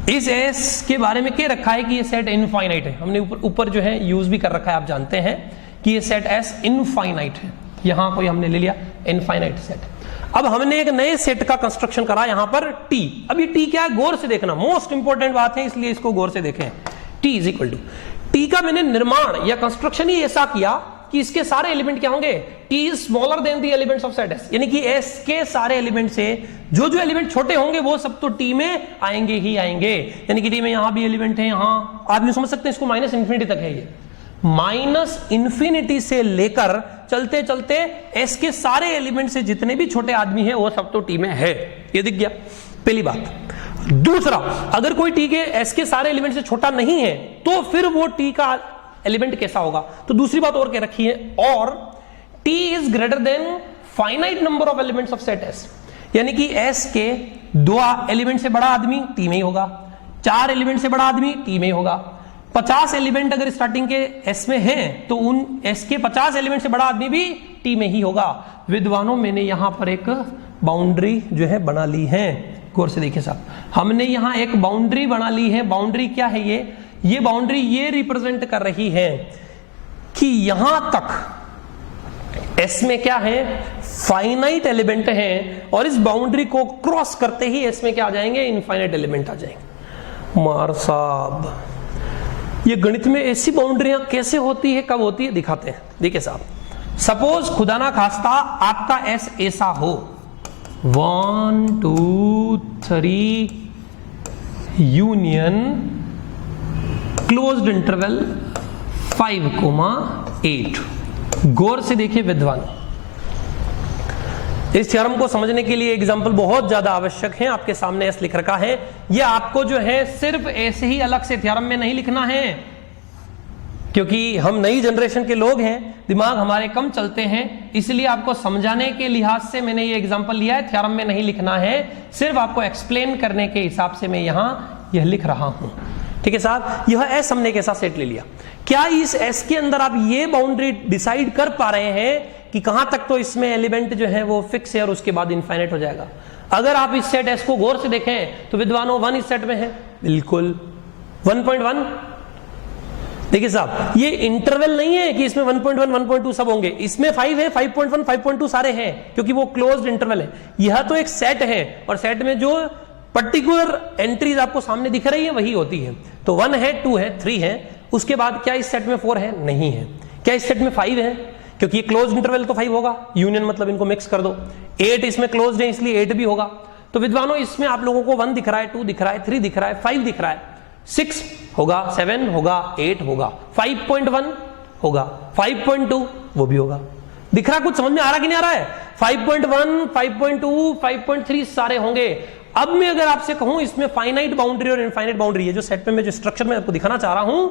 इस S के बारे में क्या रखा है कि ये सेट इनफाइनाइट है, हमने ऊपर जो है यूज भी कर रखा है, आप जानते हैं कि ये सेट S इनफाइनाइट है, यहां कोई हमने ले लिया इनफाइनाइट सेट। अब हमने एक नए सेट का कंस्ट्रक्शन करा यहां पर T। अब ये T क्या है, गौर से देखना, मोस्ट इंपॉर्टेंट बात है, इसलिए इसको गौर से देखें। T is equal to, T का मैंने निर्माण या कंस्ट्रक्शन ही ऐसा किया कि इसके सारे एलिमेंट क्या होंगे, T is smaller than the elements of set S, यानी कि S के सारे एलिमेंट से जो जो एलिमेंट छोटे होंगे वो सब तो T में आएंगे ही आएंगे, यानी कि T में यहां भी एलिमेंट है, यहां आप समझ सकते हैं इसको माइनस इंफिनिटी तक है, ये माइनस इंफिनिटी से लेकर चलते चलते S के सारे एलिमेंट से जितने भी छोटे आदमी है वो सब तो T में है, ये दिख गया। पहली बात। दूसरा, अगर कोई टी के एस के सारे एलिमेंट से छोटा नहीं है तो फिर वो टी का एलिमेंट कैसा होगा? तो दूसरी बात और क्या रखी है, और T is greater than finite number of elements of set S, यानी कि एस के 2 एलिमेंट से बड़ा आदमी टी में ही होगा, 4 एलिमेंट से बड़ा आदमी टी में ही होगा, 50 एलिमेंट अगर स्टार्टिंग के एस में हैं तो उन एस के 50 एलिमेंट से बड़ा आदमी भी टी में ही होगा। विद्वानों, मैंने यहां पर एक बाउंड्री जो है बना ली है, गौर से देखिए साहब, हमने यहां एक बाउंड्री बना ली है। बाउंड्री क्या है? ये बाउंड्री ये रिप्रेजेंट कर रही है कि यहां तक एस में क्या है, फाइनाइट एलिमेंट है, और इस बाउंड्री को क्रॉस करते ही एस में क्या आ जाएंगे, इनफाइनाइट एलिमेंट आ जाएंगे। मार साहब, ये गणित में ऐसी बाउंड्रियां कैसे होती है, कब होती है, दिखाते हैं। देखिए साहब, सपोज खुदा ना खास्ता आपका एस ऐसा हो 1 2 3 यूनियन क्लोज्ड इंटरवल 5,8। गौर से देखिए विद्वान, इस थ्योरम को समझने के लिए एग्जांपल बहुत ज्यादा आवश्यक है। आपके सामने एस लिख रखा है, ये आपको जो है सिर्फ ऐसे ही अलग से थ्योरम में नहीं लिखना है, क्योंकि हम नई जनरेशन के लोग हैं, दिमाग हमारे कम चलते हैं, इसलिए आपको समझाने के लिहाज से मैंने ये एग्जांपल लिया है। थ्योरम में नहीं लिखना है, सिर्फ आपको एक्सप्लेन करने के हिसाब से मैं यहां यह लिख रहा हूं। ठीक है साहब, यह एस हमने कैसा सेट ले लिया। क्या इस एस के अंदर आप ये बाउंड्री डिसाइड कर पा रहे हैं कि कहां तक तो इसमें एलिमेंट जो है वो फिक्स है और उसके बाद इनफाइनाइट हो जाएगा? अगर आप इस सेट एस को गौर से देखें तो विद्वानों 1 इस सेट में है, बिल्कुल 1.1। देखिए साहब, ये इंटरवल नहीं है कि इसमें 1.1 1.2 सब होंगे, इसमें 5 है, 5.1 5.2 सारे हैं, क्योंकि वो क्लोज्ड इंटरवल है। यह तो एक सेट है और सेट में जो पर्टिकुलर एंट्रीज आपको सामने दिख रही है वही होती है। तो 1 है, 2 है, 3 है, उसके बाद क्या इस सेट में 4 है? नहीं है। क्या इस सेट में 5 है? क्योंकि ये क्लोज्ड इंटरवल तो 5 होगा, यूनियन मतलब इनको मिक्स कर दो। 8 इसमें क्लोज्ड है इसलिए 8 भी होगा। तो विद्वानों, इसमें आप लोगों को 1 दिख रहा है, 2 दिख रहा है, 3 दिख रहा है, 5 दिख रहा है, 6 होगा, 7 होगा, 8 होगा, 5.1 होगा, 5.2 वो भी होगा। दिख रहा, कुछ समझ में आ रहा कि नहीं आ रहा है? 5.1 5.2 5.3 सारे होंगे। अब मैं अगर आपसे कहूं इसमें फाइनाइट बाउंड्री और इनफाइनाइट बाउंड्री है, जो सेट में मैं जो स्ट्रक्चर में आपको दिखाना चाह रहा हूं,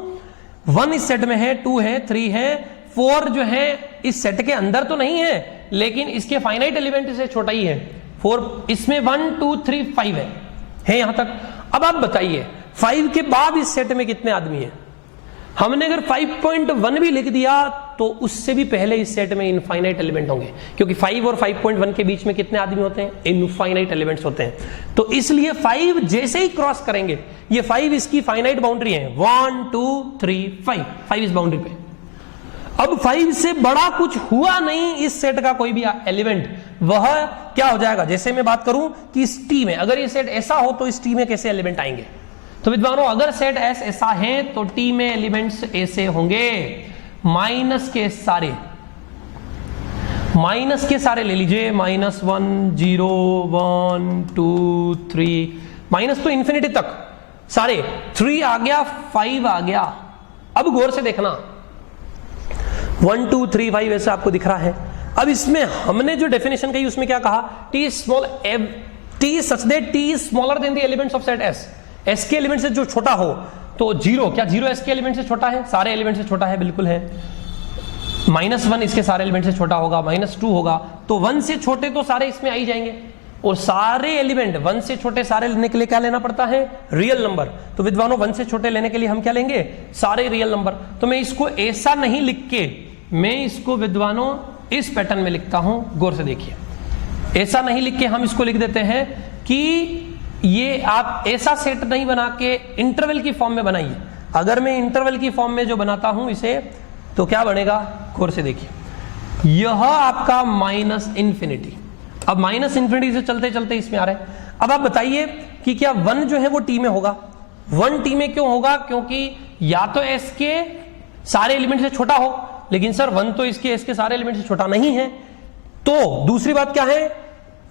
1 इस सेट में है, 2 है, 3 है, 4 जो है इस सेट के अंदर तो नहीं है, लेकिन इसके फाइनाइट एलिमेंट से छोटा ही है। 4 इसमें 1 2 3 5 है यहां तक। अब आप बताइए 5 के बाद इस सेट में कितने आदमी हैं? हमने अगर 5.1 भी लिख दिया तो उससे भी पहले इस सेट में इनफाइनाइट एलिमेंट होंगे, क्योंकि 5 और 5.1 के बीच में कितने आदमी होते हैं? इनफाइनाइट एलिमेंट्स होते हैं। तो इसलिए 5 जैसे ही क्रॉस करेंगे, ये 5 इसकी फाइनाइट बाउंड्री है, 1 2 3 5 इस बाउंड्री पे। अब 5 से बड़ा कुछ हुआ नहीं इस सेट का कोई भी एलिमेंट, वह क्या हो जाएगा? जैसे मैं बात करूं कि इस टी में अगर ये सेट ऐसा हो तो इस टी में कैसे एलिमेंट आएंगे? तो विद्वानों, अगर सेट एस ऐसा है तो टी में एलिमेंट्स ऐसे होंगे, माइनस के सारे ले लीजिए, -1 0 1 2 3, माइनस तो इंफिनिटी तक सारे, 3 आ गया, 5 आ गया। अब गौर से देखना, 1 2 3 5 ऐसा आपको दिख रहा है। अब इसमें हमने जो डेफिनेशन कही उसमें क्या कहा? T small T such that T is smaller than the elements of set S. S के एलिमेंट से जो छोटा हो तो 0, क्या 0 एस के एलिमेंट से छोटा है? सारे एलिमेंट से छोटा है, बिल्कुल है। -1 इसके सारे एलिमेंट से छोटा होगा, -2 होगा, तो 1 से छोटे तो सारे इसमें आ ही जाएंगे। और सारे एलिमेंट 1 से छोटे सारे लेने के लिए क्या लेना पड़ता है? Real number. तो विद्वानों, 1 से छोटे लेने के लिए हम क्या लेंगे? सारे रियल नंबर। तो मैं इसको ऐसा नहीं लिख के, मैं इसको विद्वानों इस पैटर्न में लिखता हूं, गौर से देखिए। ऐसा नहीं लिख के हम इसको लिख देते हैं कि ये आप ऐसा सेट नहीं बना के इंटरवल की फॉर्म में बनाइए। अगर मैं इंटरवल की फॉर्म में जो बनाता हूं इसे, तो क्या बनेगा? गौर से देखिए, यह आपका -इन्फिनिटी। अब -इन्फिनिटी से चलते चलते इसमें आ रहे हैं। अब आप बताइए कि क्या 1 जो है वो टी में होगा? 1 टी में क्यों होगा? क्योंकि या तो एस के सारे एलिमेंट से छोटा हो, लेकिन सर 1 तो इसके एस के सारे एलिमेंट से छोटा नहीं है। तो दूसरी बात क्या है?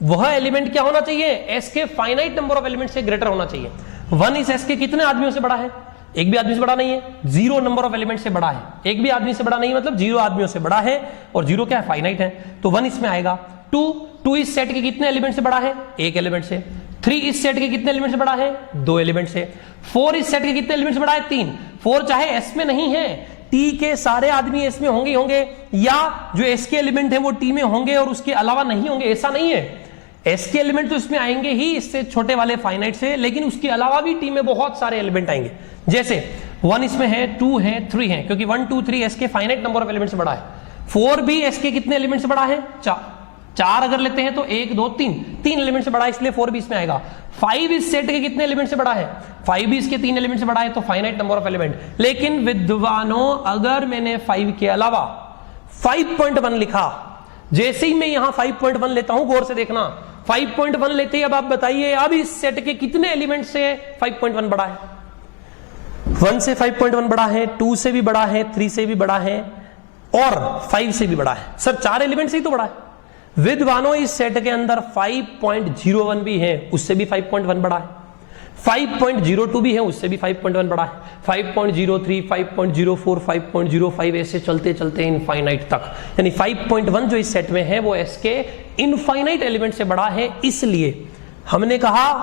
वह एलिमेंट क्या होना चाहिए? एस के फाइनाइट नंबर ऑफ एलिमेंट से ग्रेटर होना चाहिए। 1 इस एस के कितने आदमियों से बड़ा है? एक भी आदमी से बड़ा नहीं है। 0 नंबर ऑफ एलिमेंट से बड़ा है, एक भी आदमी से बड़ा नहीं, मतलब 0 आदमियों से बड़ा है, और 0 क्या है? फाइनाइट है। तो 1 इसमें आएगा। 2 इस सेट के कितने एलिमेंट से बड़ा है? एक एलिमेंट से। 3 इस सेट के कितने एलिमेंट से बड़ा है? 2 एलिमेंट से। 4 इस सेट के कितने एलिमेंट से बड़ा है? 3। 4 चाहे एस में नहीं है, टी के सारे आदमी एस में होंगे ही होंगे, या जो एस के एलिमेंट है वो टी में होंगे और उसके अलावा नहीं होंगे, ऐसा नहीं है। एस के एलिमेंट तो इसमें आएंगे ही, इससे छोटे वाले फाइनाइट से, लेकिन उसके अलावा भी टी में बहुत सारे एलिमेंट आएंगे। जैसे 1 इसमें है, 2 है, 3 है, क्योंकि 1 2 3 एस के फाइनाइट नंबर ऑफ एलिमेंट से बड़ा है। 4 भी एस के कितने एलिमेंट से बड़ा है? 4 अगर लेते हैं तो 1 2 3 एलिमेंट से बड़ा है, इसलिए 4 भी इसमें आएगा। 5 इस सेट के कितने एलिमेंट से बड़ा है? 5 भी इसके 3 एलिमेंट से बड़ा है, तो फाइनाइट नंबर ऑफ एलिमेंट। लेकिन विद्वानों, अगर मैंने 5 के अलावा 5.1 लिखा, जैसे ही मैं यहां 5.1 लेता हूं, गौर से देखना, 5.1 लेते ही अब आप बताइए, अब इस सेट के कितने एलिमेंट से 5.1 बड़ा है? 1 से 5.1 बड़ा है, 2 से भी बड़ा है, 3 से भी बड़ा है और 5 से भी बड़ा है। सर 4 एलिमेंट से ही तो बड़ा है। विद्वानों, इस सेट के अंदर 5.01 भी है, उससे भी 5.1 बड़ा है। 5.02 भी है, उससे भी 5.1 बड़ा है। 5.03, 5.04, 5.05 ऐसे चलते चलते इनफाइनाइट तक, यानी 5.1 जो इस सेट में है वो एस के इनफाइनाइट एलिमेंट से बड़ा है। इसलिए हमने कहा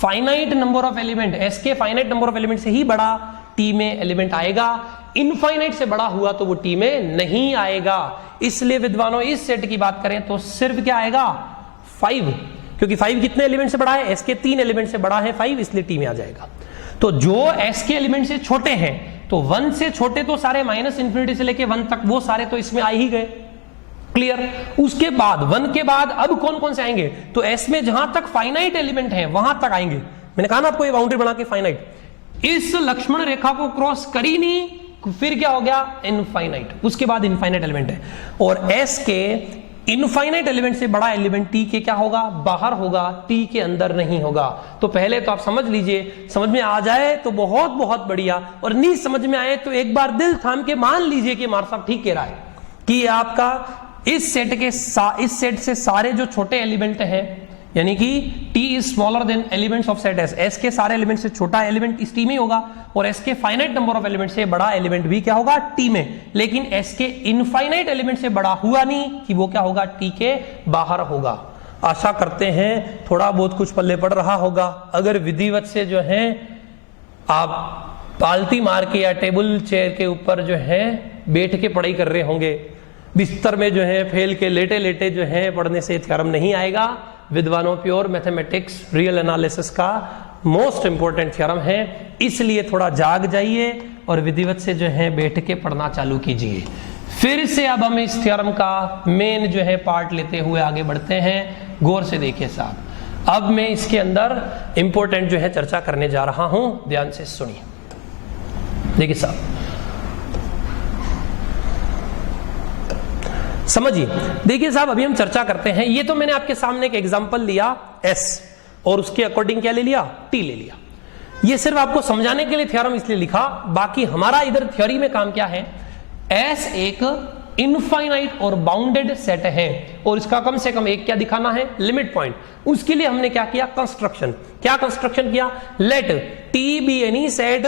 finite number of element, S के फाइनाइट नंबर ऑफ एलिमेंट से ही बड़ा टी में एलिमेंट आएगा, इनफाइनाइट से बड़ा हुआ तो वो टी में नहीं आएगा। इसलिए विद्वानों, इस सेट की बात करें तो सिर्फ क्या आएगा? 5, क्योंकि 5 कितने एलिमेंट से बड़ा है? एस के 3 एलिमेंट से बड़ा है 5, इसलिए टी में आ जाएगा। तो जो एस के एलिमेंट से छोटे हैं, तो 1 से छोटे तो सारे माइनस इंफिनिटी से लेके 1 तक, वो सारे तो इसमें आ ही गए। क्लियर? उसके बाद 1 के बाद अब कौन कौन से आएंगे? तो एस में जहां तक फाइनाइट एलिमेंट है वहां तक आएंगे। मैंने कहा ना आपको ये बाउंड्री बना के फाइनाइट, इस लक्ष्मण रेखा को क्रॉस करी नहीं, फिर क्या हो गया? इनफाइनाइट। उसके बाद इनफाइनाइट एलिमेंट है, और एस के इनफाइनाइट एलिमेंट से बड़ा एलिमेंट टी के क्या होगा? बाहर होगा, टी के अंदर नहीं होगा। तो पहले तो आप समझ लीजिए, समझ में आ जाए तो बहुत बहुत बढ़िया, और नहीं समझ में आए तो एक बार दिल थाम के मान लीजिए कि मार साहब ठीक कह रहा है कि आपका इस सेट से सारे जो छोटे एलिमेंट हैं, यानी कि T is smaller than elements of set S, S के सारे एलिमेंट से छोटा एलिमेंट इस टी में होगा, और एस के फाइनाइट नंबर ऑफ एलिमेंट से बड़ा एलिमेंट भी क्या होगा? टी में। लेकिन एस के इनफाइनाइट एलिमेंट से बड़ा हुआ नहीं कि वो क्या होगा? टी के बाहर होगा। आशा करते हैं थोड़ा बहुत कुछ पल्ले पड़ रहा होगा। अगर विधिवत से जो है आप पालती मार के या टेबल चेयर के ऊपर जो है बैठ के पढ़ाई कर रहे होंगे, बिस्तर में जो है फैल के लेटे लेटे जो है पढ़ने से थ्योरम नहीं आएगा। विद्वानों, प्योर मैथमेटिक्स रियल एनालिसिस का मोस्ट इंपॉर्टेंट थ्योरम है, इसलिए थोड़ा जाग जाइए और विधिवत से जो है बैठ के पढ़ना चालू कीजिए। फिर से अब हम इस थ्योरम का मेन जो है पार्ट लेते हुए आगे बढ़ते हैं। गौर से देखिए साहब, अब मैं इसके अंदर इंपॉर्टेंट जो है चर्चा करने जा रहा हूं, ध्यान से सुनिए। देखिए साहब, समझिए। देखिए साहब, अभी हम चर्चा करते हैं, ये तो मैंने आपके सामने एक एग्जांपल लिया एस, और उसके अकॉर्डिंग क्या ले लिया? टी ले लिया। ये सिर्फ आपको समझाने के लिए थ्योरम इसलिए लिखा, बाकी हमारा इधर थ्योरी में काम क्या है? एस एक इनफाइनाइट और बाउंडेड सेट है, और इसका कम से कम एक क्या दिखाना है? Limit point. उसके लिए हमने क्या किया? कंस्ट्रक्शन। क्या कंस्ट्रक्शन किया? Let T be any set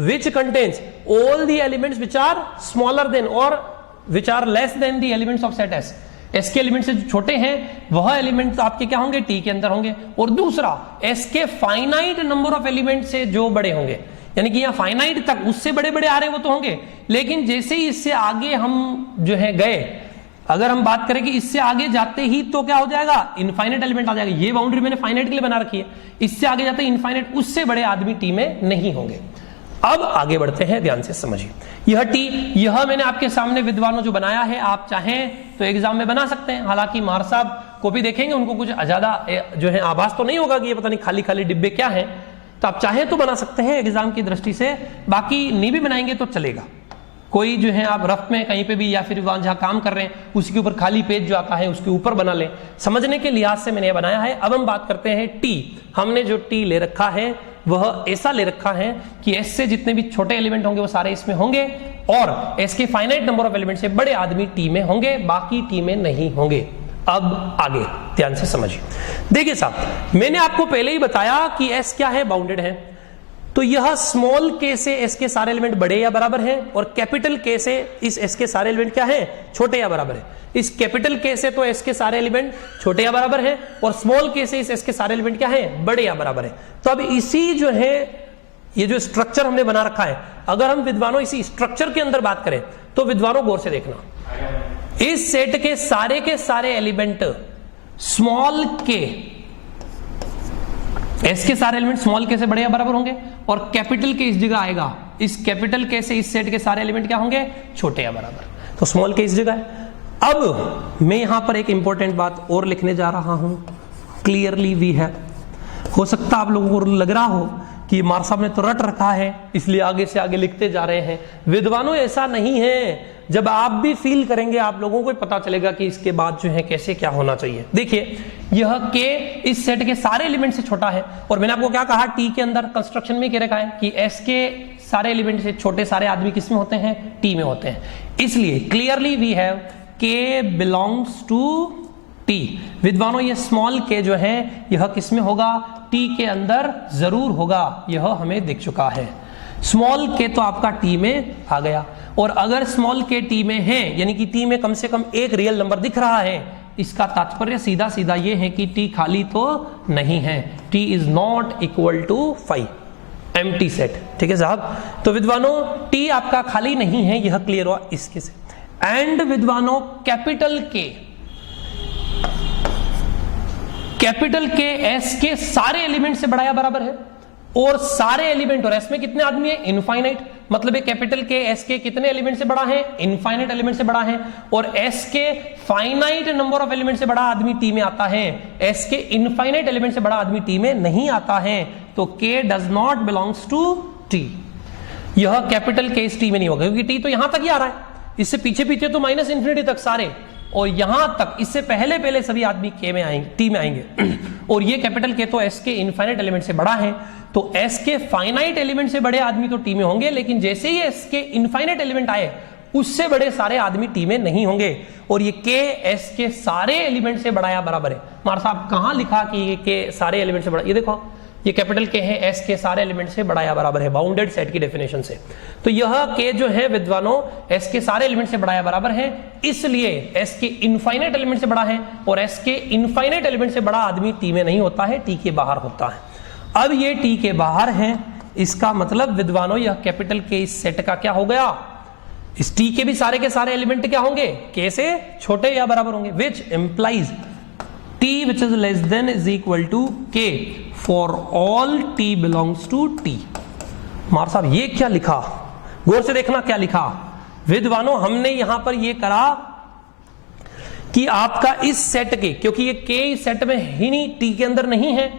which contains all the elements which are smaller than और which are less than the elements of set S. S के एलिमेंट से जो छोटे हैं वह एलिमेंट तो आपके क्या होंगे? टी के अंदर होंगे। और दूसरा, एस के फाइनाइट नंबर ऑफ एलिमेंट से जो बड़े होंगे, यानी कि यहाँ फाइनाइट तक उससे बड़े बड़े आ रहे हैं वो तो होंगे, लेकिन जैसे ही इससे आगे हम जो है गए, अगर हम बात करें कि इससे आगे जाते ही तो क्या हो जाएगा? इनफाइनाइट एलिमेंट आ जाएगा। ये बाउंड्री मैंने फाइनाइट के लिए बना रखी है, इससे आगे जाते ही इनफाइनाइट, उससे बड़े आदमी टी में नहीं होंगे। अब आगे बढ़ते हैं, ध्यान से समझिए। यह टी, यह मैंने आपके सामने विद्वानों जो बनाया है, आप चाहें तो एग्जाम में बना सकते हैं। हालांकि मार साहब को भी देखेंगे, उनको कुछ ज्यादा जो है आभास तो नहीं होगा कि ये पता नहीं खाली खाली डिब्बे क्या हैं, तो आप चाहें तो बना सकते हैं एग्जाम की दृष्टि से, बाकी नहीं भी बनाएंगे तो चलेगा। कोई जो है आप रफ में कहीं पे भी या फिर वहां जहां काम कर रहे हैं उसके ऊपर खाली पेज जो आता है उसके ऊपर बना लें, समझने के लिहाज से मैंने बनाया है। अब हम बात करते हैं टी। हमने जो टी ले रखा है वह ऐसा ले रखा है कि एस से जितने भी छोटे एलिमेंट होंगे वो सारे इसमें होंगे, और एस के फाइनाइट नंबर ऑफ एलिमेंट से बड़े आदमी टी में होंगे, बाकी टी में नहीं होंगे। अब आगे ध्यान से समझिए। देखिए साहब, मैंने आपको पहले ही बताया कि एस क्या है? बाउंडेड है। तो यह स्मॉल के से एस के सारे एलिमेंट बड़े या बराबर हैं और कैपिटल के से इस एस के सारे एलिमेंट क्या हैं, छोटे या बराबर है। इस कैपिटल के से तो एस के सारे एलिमेंट छोटे या बराबर हैं और स्मॉल के से इस एस के सारे एलिमेंट क्या हैं, बड़े या बराबर है। तो अब इसी जो है ये जो स्ट्रक्चर हमने बना रखा है, अगर हम विद्वानों इसी स्ट्रक्चर के अंदर बात करें तो विद्वानों गौर से देखना, इस सेट के सारे एलिमेंट स्मॉल के एस के सारे एलिमेंट स्मॉल के से बड़े या बराबर होंगे और कैपिटल के इस जगह आएगा, इस कैपिटल के से इस सेट के सारे एलिमेंट क्या होंगे, छोटे या बराबर। तो स्मॉल के इस जगह है। अब मैं यहां पर एक इंपॉर्टेंट बात और लिखने जा रहा हूं, क्लियरली वी है। हो सकता आप लोगों को लग रहा हो कि मार साहब ने तो रट रखा है इसलिए आगे से आगे लिखते जा रहे हैं। विद्वानों ऐसा नहीं है, जब आप भी फील करेंगे आप लोगों को पता चलेगा कि इसके बाद जो है कैसे क्या होना चाहिए। देखिए यह के इस सेट के सारे एलिमेंट से छोटा है और मैंने आपको क्या कहा, टी के अंदर कंस्ट्रक्शन में क्या रखा है कि एस के सारे एलिमेंट से छोटे सारे आदमी किस में होते हैं, टी में होते हैं। इसलिए क्लियरली वी हैव के बिलोंग्स टू टी। विद्वानों ये स्मॉल के जो है यह किस में होगा, टी के अंदर जरूर होगा, यह हमें दिख चुका है। स्मॉल के तो आपका टी में आ गया और अगर स्मॉल के टी में है यानी कि टी में कम से कम एक रियल नंबर दिख रहा है, इसका तात्पर्य सीधा सीधा ये है कि टी खाली तो नहीं है, T is not equal to 5, empty set. ठीक है साहब, तो विद्वानों टी आपका खाली नहीं है, यह क्लियर हुआ इसके से। एंड विद्वानों कैपिटल के एस के सारे एलिमेंट से बड़ा या बराबर है और सारे एलिमेंट और एस में कितने आदमी है, इनफाइनाइट। मतलब है कैपिटल के एस के कितने एलिमेंट से बड़ा है, इनफाइनाइट एलिमेंट से बड़ा है और एस के फाइनाइट नंबर ऑफ एलिमेंट से बड़ा आदमी टी में आता है, एस के इनफाइनाइट एलिमेंट से बड़ा आदमी टी में नहीं आता है। तो k does not belongs to T, यह कैपिटल के इस टी में नहीं होगा क्योंकि टी तो यहां तक ही आ रहा है, इससे पीछे पीछे तो माइनस इंफिनिटी तक सारे, और यहां तक इससे पहले पहले सभी आदमी के में आएंगे, टी में आएंगे। और ये कैपिटल के तो एस के इनफाइनाइट एलिमेंट से बड़ा है, तो एस के फाइनाइट एलिमेंट से बड़े आदमी तो टी में होंगे, लेकिन जैसे ही एस के इनफाइनाइट एलिमेंट आए उससे बड़े सारे आदमी टी में नहीं होंगे। और ये के एस के सारे एलिमेंट से बड़ा या बराबर है। मार साहब कहां लिखा कि ये के सारे एलिमेंट से बड़ा, ये देखो ये कैपिटल के है, एस के सारे एलिमेंट से बड़ा या बराबर है बाउंडेड सेट की डेफिनेशन से। तो यह के जो है विद्वानों एस के सारे एलिमेंट से बड़ा या बराबर है, इसलिए एस के इनफाइनाइट एलिमेंट से बड़ा है और एस के इनफाइनाइट एलिमेंट से बड़ा आदमी टी में नहीं होता है, टी के बाहर होता है। अब ये टी के बाहर है, इसका मतलब विद्वानों यह कैपिटल के इस सेट का क्या हो गया, इस टी के भी सारे के सारे एलिमेंट क्या होंगे, के से छोटे या बराबर होंगे, which implies t which is less than is equal to k for all t belongs to t। मार साहब ये क्या लिखा, गौर से देखना क्या लिखा। विद्वानों हमने यहां पर ये करा कि आपका इस सेट के, क्योंकि ये k इस सेट में ही नहीं, t के अंदर नहीं है,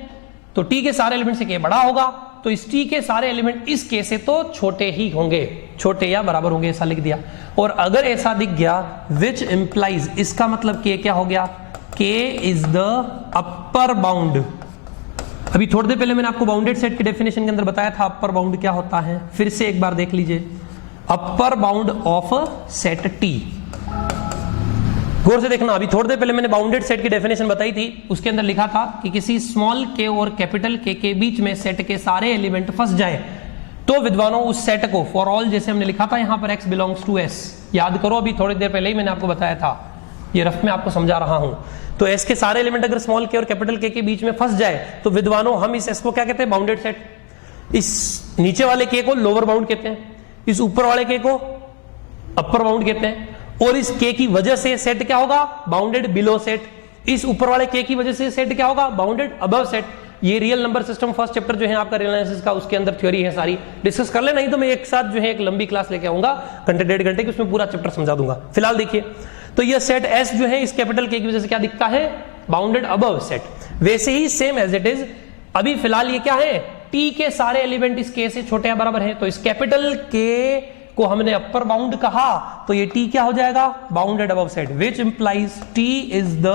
तो t के सारे एलिमेंट से k बड़ा होगा, तो इस t के सारे एलिमेंट इस k से तो छोटे ही होंगे, छोटे या बराबर होंगे, ऐसा लिख दिया। और अगर ऐसा दिख गया which implies, इसका मतलब k क्या हो गया, K is the upper bound। अभी थोड़ी देर पहले मैंने आपको बाउंडेड सेट की डेफिनेशन के अंदर बताया था अपर बाउंड क्या होता है, फिर से एक बार देख लीजिए, upper bound of set T। गौर से देखना, अभी थोड़ी देर पहले मैंने बाउंडेड सेट की डेफिनेशन बताई थी, उसके अंदर लिखा था कि किसी स्मॉल k और कैपिटल K के बीच में सेट के सारे एलिमेंट फंस जाए तो विद्वानों उस सेट को फॉर ऑल, जैसे हमने लिखा था यहां पर x बिलोंग्स टू s, याद करो अभी थोड़ी देर पहले ही मैंने आपको बताया था, ये रफ में आपको समझा रहा हूं। तो एस के सारे एलिमेंट अगर स्मॉल के और कैपिटल के बीच में फंस जाए तो विद्वानों हम इस एस को क्या कहते हैं, बाउंडेड सेट। इस नीचे वाले के को लोअर बाउंड कहते हैं, इस ऊपर वाले के को अपर बाउंड कहते हैं, और इस के की वजह से सेट क्या होगा, बाउंडेड बिलो सेट। इस ऊपर वाले के की वजह से सेट क्या होगा, बाउंडेड अबव सेट। ये real number system first chapter जो है आपका रियल एनालिसिस का, उसके अंदर थ्योरी है सारी, डिस्कस कर ले, नहीं तो मैं एक साथ जो है एक लंबी क्लास लेके आऊंगा घंटे डेढ़ घंटे की, उसमें पूरा चैप्टर समझा दूंगा। फिलहाल देखिए, तो ये सेट एस जो है इस कैपिटल के की वजह से क्या दिखता है, बाउंडेड अबव सेट। वैसे ही सेम एज इट इज अभी फिलहाल ये क्या है, टी के सारे एलिमेंट इस के से छोटे या बराबर है, तो इस कैपिटल के को हमने अपर बाउंड कहा, तो ये टी क्या हो जाएगा, bounded above set, which implies T is the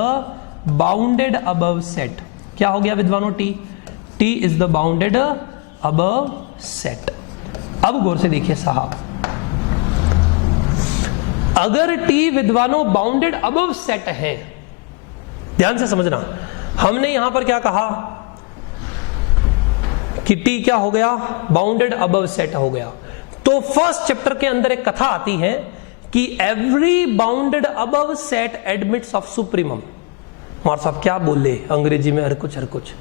bounded above set. क्या हो गया विद्वानों, T is the bounded above set. अब गौर से देखिए साहब, अगर टी विद्वानों बाउंडेड अबव सेट है, ध्यान से समझना, हमने यहां पर क्या कहा कि टी क्या हो गया, बाउंडेड अबव सेट हो गया। तो फर्स्ट चैप्टर के अंदर एक कथा आती है कि every bounded above set admits of supremum. मार साहब क्या बोले अंग्रेजी में, हर कुछ।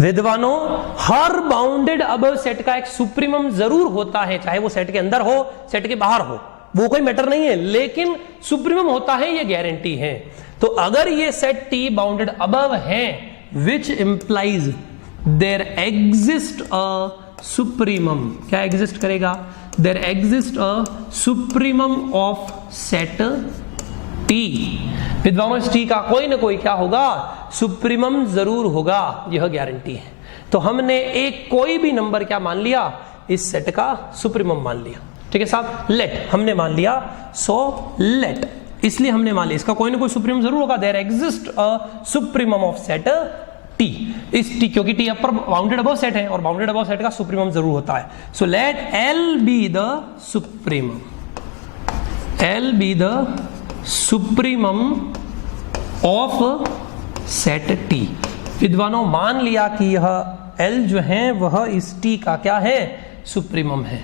विद्वानों, हर बाउंडेड अबव सेट का एक सुप्रीमम जरूर होता है, चाहे वो सेट के अंदर हो सेट के बाहर हो, वो कोई मैटर नहीं है, लेकिन सुप्रीमम होता है, ये गारंटी है। तो अगर ये सेट टी बाउंडेड अबव है, which implies there exist a supremum. क्या एग्जिस्ट करेगा? There exist a supremum of set T. विद्वानों, इस टी का कोई ना कोई क्या होगा, सुप्रीमम जरूर होगा, यह गारंटी है। तो हमने एक कोई भी नंबर क्या मान लिया, इस सेट का सुप्रीमम मान लिया। ठीक है साहब, लेट हमने मान लिया, सो लेट, इसलिए हमने मान लिया इसका कोई ना कोई सुप्रीमम जरूर होगा। There exist a supremum of set T. इस टी, क्योंकि T upper bounded above set है और बाउंडेड अबव सेट का सुप्रीमम जरूर होता है। So let L be the supremum, L be the supremum of set T. विद्वानों, मान लिया कि यह एल जो है वह इस टी का क्या है, सुप्रीमम है।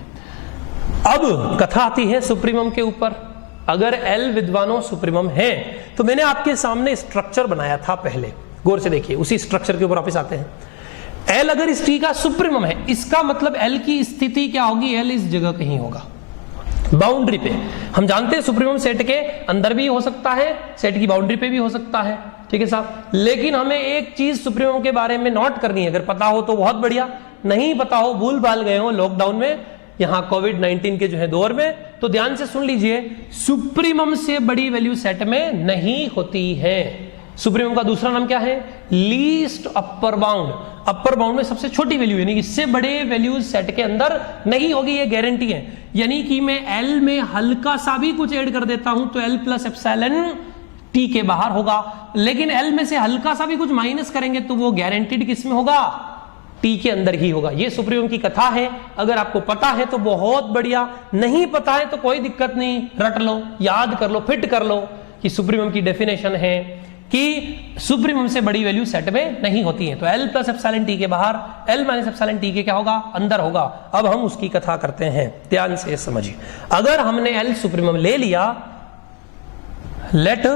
अब कथा आती है सुप्रीमम के ऊपर। अगर एल विद्वानों सुप्रीमम है, तो मैंने आपके सामने स्ट्रक्चर बनाया था पहले, गौर से देखिए, उसी स्ट्रक्चर के ऊपर वापस आते हैं। एल अगर इस टी का सुप्रीमम है, इसका मतलब एल की स्थिति क्या होगी, एल इस जगह कहीं होगा, बाउंड्री पे। हम जानते हैं सुप्रीमम सेट के अंदर भी हो सकता है, सेट की बाउंड्री पे भी हो सकता है। ठीक है साहब, लेकिन हमें एक चीज सुप्रीमम के बारे में नोट करनी है, अगर पता हो तो बहुत बढ़िया, नहीं पता हो, भूल भाल गए हो लॉकडाउन में, यहां कोविड-19 के जो है दौर में, तो ध्यान से सुन लीजिए, सुप्रीमम से बड़ी वैल्यू सेट में नहीं होती है। सुप्रीमम का दूसरा नाम क्या है, least upper bound. Upper bound में सबसे छोटी वैल्यू, यानी इससे बड़े वैल्यू सेट के अंदर नहीं होगी, ये गारंटी है। यानी कि मैं एल में हल्का सा भी कुछ ऐड कर देता हूं तो एल प्लस एप्सिलॉन टी के बाहर होगा, लेकिन एल में से हल्का सा भी कुछ माइनस करेंगे तो वो गारंटीड किस में होगा, टी के अंदर ही होगा। ये सुप्रीमम की कथा है। अगर आपको पता है तो बहुत बढ़िया, नहीं पता है तो कोई दिक्कत नहीं, रट लो, याद कर लो, फिट कर लो कि सुप्रीमम की डेफिनेशन है कि सुप्रीमम से बड़ी वैल्यू सेट में नहीं होती है। तो एल प्लस एप्सिलॉन टी के बाहर, एल माइनस एप्सिलॉन टी के क्या होगा, अंदर होगा। अब हम उसकी कथा करते हैं, ध्यान से समझिए। अगर हमने एल सुप्रीमम ले लिया, let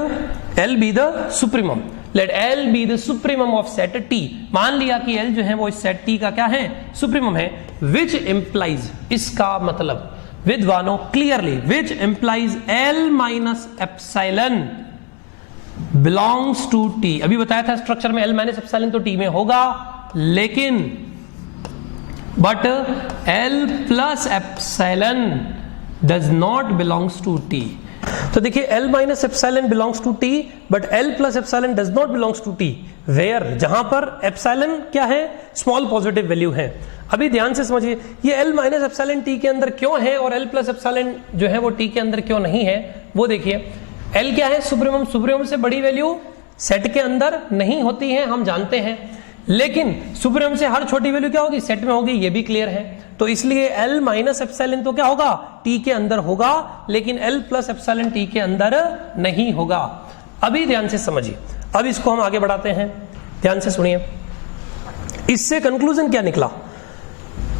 L be the supremum, let L be the supremum of set T. मान लिया कि एल जो है वो इस सेट टी का क्या है, सुप्रीमम है। विच इंप्लाइज, इसका मतलब विद्वानों clearly, which implies L minus epsilon belongs to T. अभी बताया था स्ट्रक्चर में एल माइनस एप्सिलॉन तो टी में होगा, लेकिन but L plus epsilon does not belongs to T. तो देखिए, L minus epsilon belongs to T but L plus epsilon does not belongs to T. Where, जहां पर एप्सिलॉन क्या है, स्मॉल पॉजिटिव वैल्यू है। अभी ध्यान से समझिए, ये एल माइनस एप्सिलॉन टी के अंदर क्यों है और एल प्लस एप्सिलॉन जो है वो टी के अंदर क्यों नहीं है, वो देखिए। एल क्या है, सुप्रीमम, सुप्रीमम से बड़ी वैल्यू सेट के अंदर नहीं होती है, हम जानते हैं, लेकिन सुप्रीमम से हर छोटी वैल्यू क्या होगी, सेट में होगी, ये भी क्लियर है। तो इसलिए एल माइनस एप्सिलॉन तो क्या होगा, टी के अंदर होगा, लेकिन एल प्लस एप्सिलॉन टी के अंदर नहीं होगा। अभी ध्यान से समझिए, अब इसको हम आगे बढ़ाते हैं, ध्यान से सुनिए। इससे कंक्लूजन क्या निकला,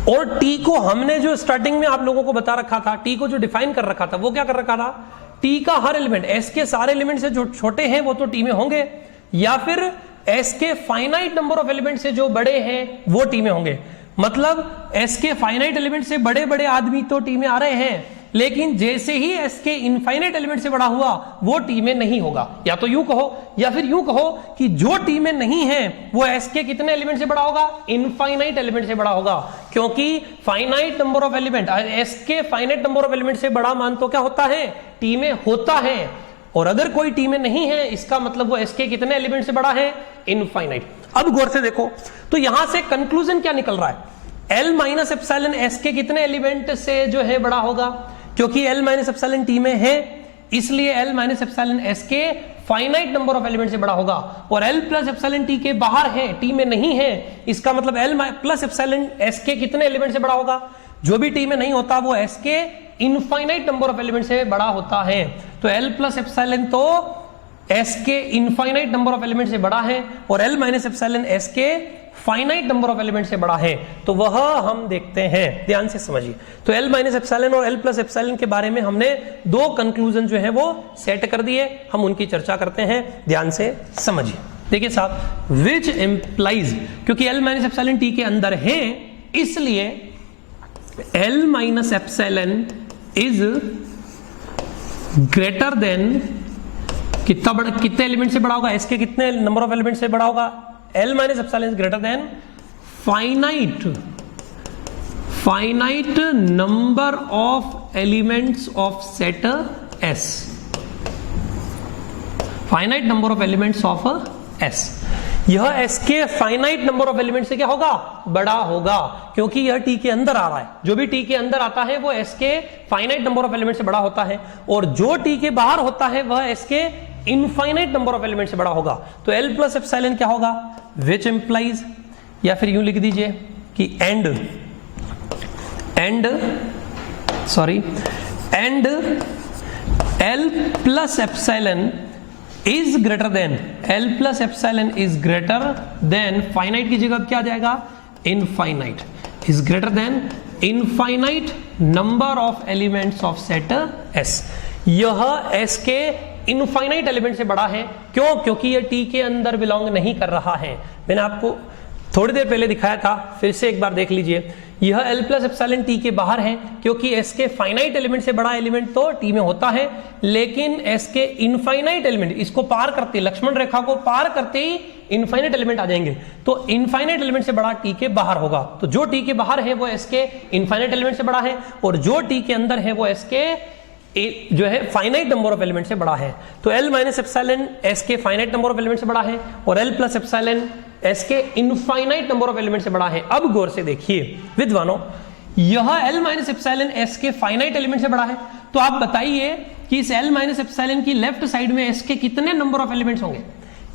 और टी को हमने जो स्टार्टिंग में आप लोगों को बता रखा था, टी को जो डिफाइन कर रखा था, वो क्या कर रखा था, टी का हर एलिमेंट, एस के सारे एलिमेंट से जो छोटे हैं वो तो टी में होंगे, या फिर एस के फाइनाइट नंबर ऑफ एलिमेंट से जो बड़े हैं वो टी में होंगे। मतलब एस के फाइनाइट एलिमेंट से बड़े बड़े आदमी तो टी में आ रहे हैं, लेकिन जैसे ही एस के इनफाइनाइट एलिमेंट से बड़ा हुआ वो टी में नहीं होगा। या तो यूं कहो, या फिर यूं कहो कि जो टी में नहीं है वो एस के कितने एलिमेंट से बड़ा होगा, इनफाइनाइट एलिमेंट से बड़ा होगा, क्योंकि finite number of element, S के फाइनाइट नंबर ऑफ एलिमेंट से बड़ा मान तो क्या होता है, टी में होता है। और अगर कोई टी में नहीं है, इसका मतलब वो एस के कितने एलिमेंट से बड़ा है, इनफाइनाइट। अब गौर से देखो, तो यहां से कंक्लूजन क्या निकल रहा है, एल माइनस एप्सिलॉन एस के कितने एलिमेंट से जो है बड़ा होगा, क्योंकि एल माइनस एप्सिलॉन टी में है, इसलिए एल माइनस एप्सिलॉन एस के फाइनाइट नंबर ऑफ एलिमेंट से बड़ा होगा। और एल प्लस एप्सिलॉन टी के बाहर है, टी में नहीं है, इसका मतलब एल प्लस एप्सिलॉन एस के कितने एलिमेंट से बड़ा होगा, जो भी टी में नहीं होता वो एस के इनफाइनाइट नंबर ऑफ एलिमेंट से बड़ा होता है। तो एल प्लस एप्सिलॉन तो एस के इनफाइनाइट नंबर ऑफ एलिमेंट से बड़ा है और एल माइनस एप्सिलॉन एस के फाइनाइट नंबर ऑफ एलिमेंट से बड़ा है, तो वह हम देखते हैं। ध्यान से समझिए। तो एल माइनस एप्सिलॉन और एल प्लस एप्सिलॉन के बारे में हमने दो कंक्लूजन जो है वो सेट कर दिए, हम उनकी चर्चा करते हैं। ध्यान से समझिए। देखिए साहब, विच इंप्लाइज, क्योंकि एल माइनस एप्सिलॉन टी के अंदर है, इसलिए L minus epsilon is greater than कितने एलिमेंट से बड़ा होगा, एस के कितने नंबर ऑफ एलिमेंट से बड़ा होगा, L minus epsilon is greater than finite number of elements of set S, finite number of elements of S. यह एस के फाइनाइट नंबर ऑफ एलिमेंट से क्या होगा, बड़ा होगा, क्योंकि यह टी के अंदर आ रहा है। जो भी टी के अंदर आता है वो एस के फाइनाइट नंबर ऑफ एलिमेंट से बड़ा होता है, और जो टी के बाहर होता है वह एस के इनफाइनाइट नंबर ऑफ एलिमेंट से बड़ा होगा। तो एल प्लस एप्सिलॉन क्या होगा, विच इंप्लाइज, या फिर यूं लिख दीजिए कि and L plus epsilon is greater than, L plus epsilon is greater than, finite की जगह क्या आ जाएगा, infinite, is greater than infinite number of elements of set S. यह एस के इनफाइनाइट एलिमेंट से बड़ा है। क्यों? क्योंकि यह टी के अंदर बिलोंग नहीं कर रहा है। मैंने आपको थोड़ी देर पहले दिखाया था, फिर से एक बार देख लीजिए। यह एल प्लस एप्सिलॉन टी के बाहर है, क्योंकि एस के फाइनाइट एलिमेंट से बड़ा एलिमेंट तो टी में होता है, लेकिन एस के इनफाइनाइट एलिमेंट, इसको पार करते, लक्ष्मण रेखा को पार करते ही इनफाइनाइट एलिमेंट आ जाएंगे, तो इनफाइनाइट एलिमेंट से बड़ा टी के बाहर होगा। तो जो टी के बाहर है वो एस के इनफाइनाइट एलिमेंट से बड़ा है, और जो टी के अंदर है वो एस के जो है फाइनाइट नंबर ऑफ एलिमेंट से बड़ा है। तो एल माइनस एप्सिलॉन एस के फाइनाइट नंबर ऑफ एलिमेंट से बड़ा है, और एल प्लस एप्सिलॉन एस के इनफाइनाइट नंबर ऑफ एलिमेंट से बड़ा है। अब गौर से देखिए विद्वानों, यह एल माइनस एप्सिलॉन एस के फाइनाइट एलिमेंट से बड़ा है, तो आप बताइए कि इस एल माइनस एप्सिलॉन की लेफ्ट साइड में एस के कितने नंबर ऑफ एलिमेंट्स होंगे।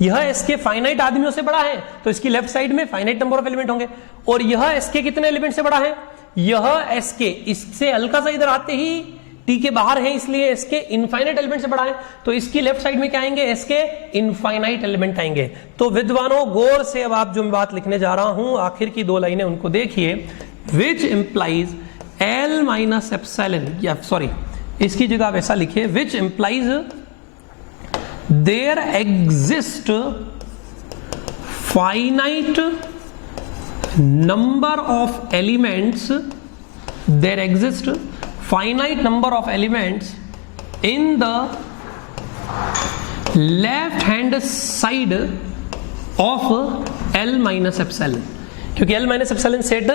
यह एस के फाइनाइट आदमियों से बड़ा है, तो इसकी लेफ्ट साइड में फाइनाइट नंबर ऑफ एलिमेंट होंगे, और यह एस के कितने एलिमेंट से बड़ा है, यह एस के, इससे हल्का सा इधर आते ही टी के बाहर है, इसलिए एस के इनफाइनाइट एलिमेंट से बड़ा है, तो इसकी लेफ्ट साइड में क्या आएंगे, एस के इनफाइनाइट एलिमेंट आएंगे। तो विद्वानों गौर से अब आप जो मैं बात लिखने जा रहा हूं, आखिर की दो लाइनें उनको देखिए। Which implies L minus epsilon, या सॉरी इसकी जगह आप ऐसा लिखिए, which implies there exist finite number of elements, there exist finite number of elements in the left hand side of L minus epsilon, क्योंकि L minus epsilon set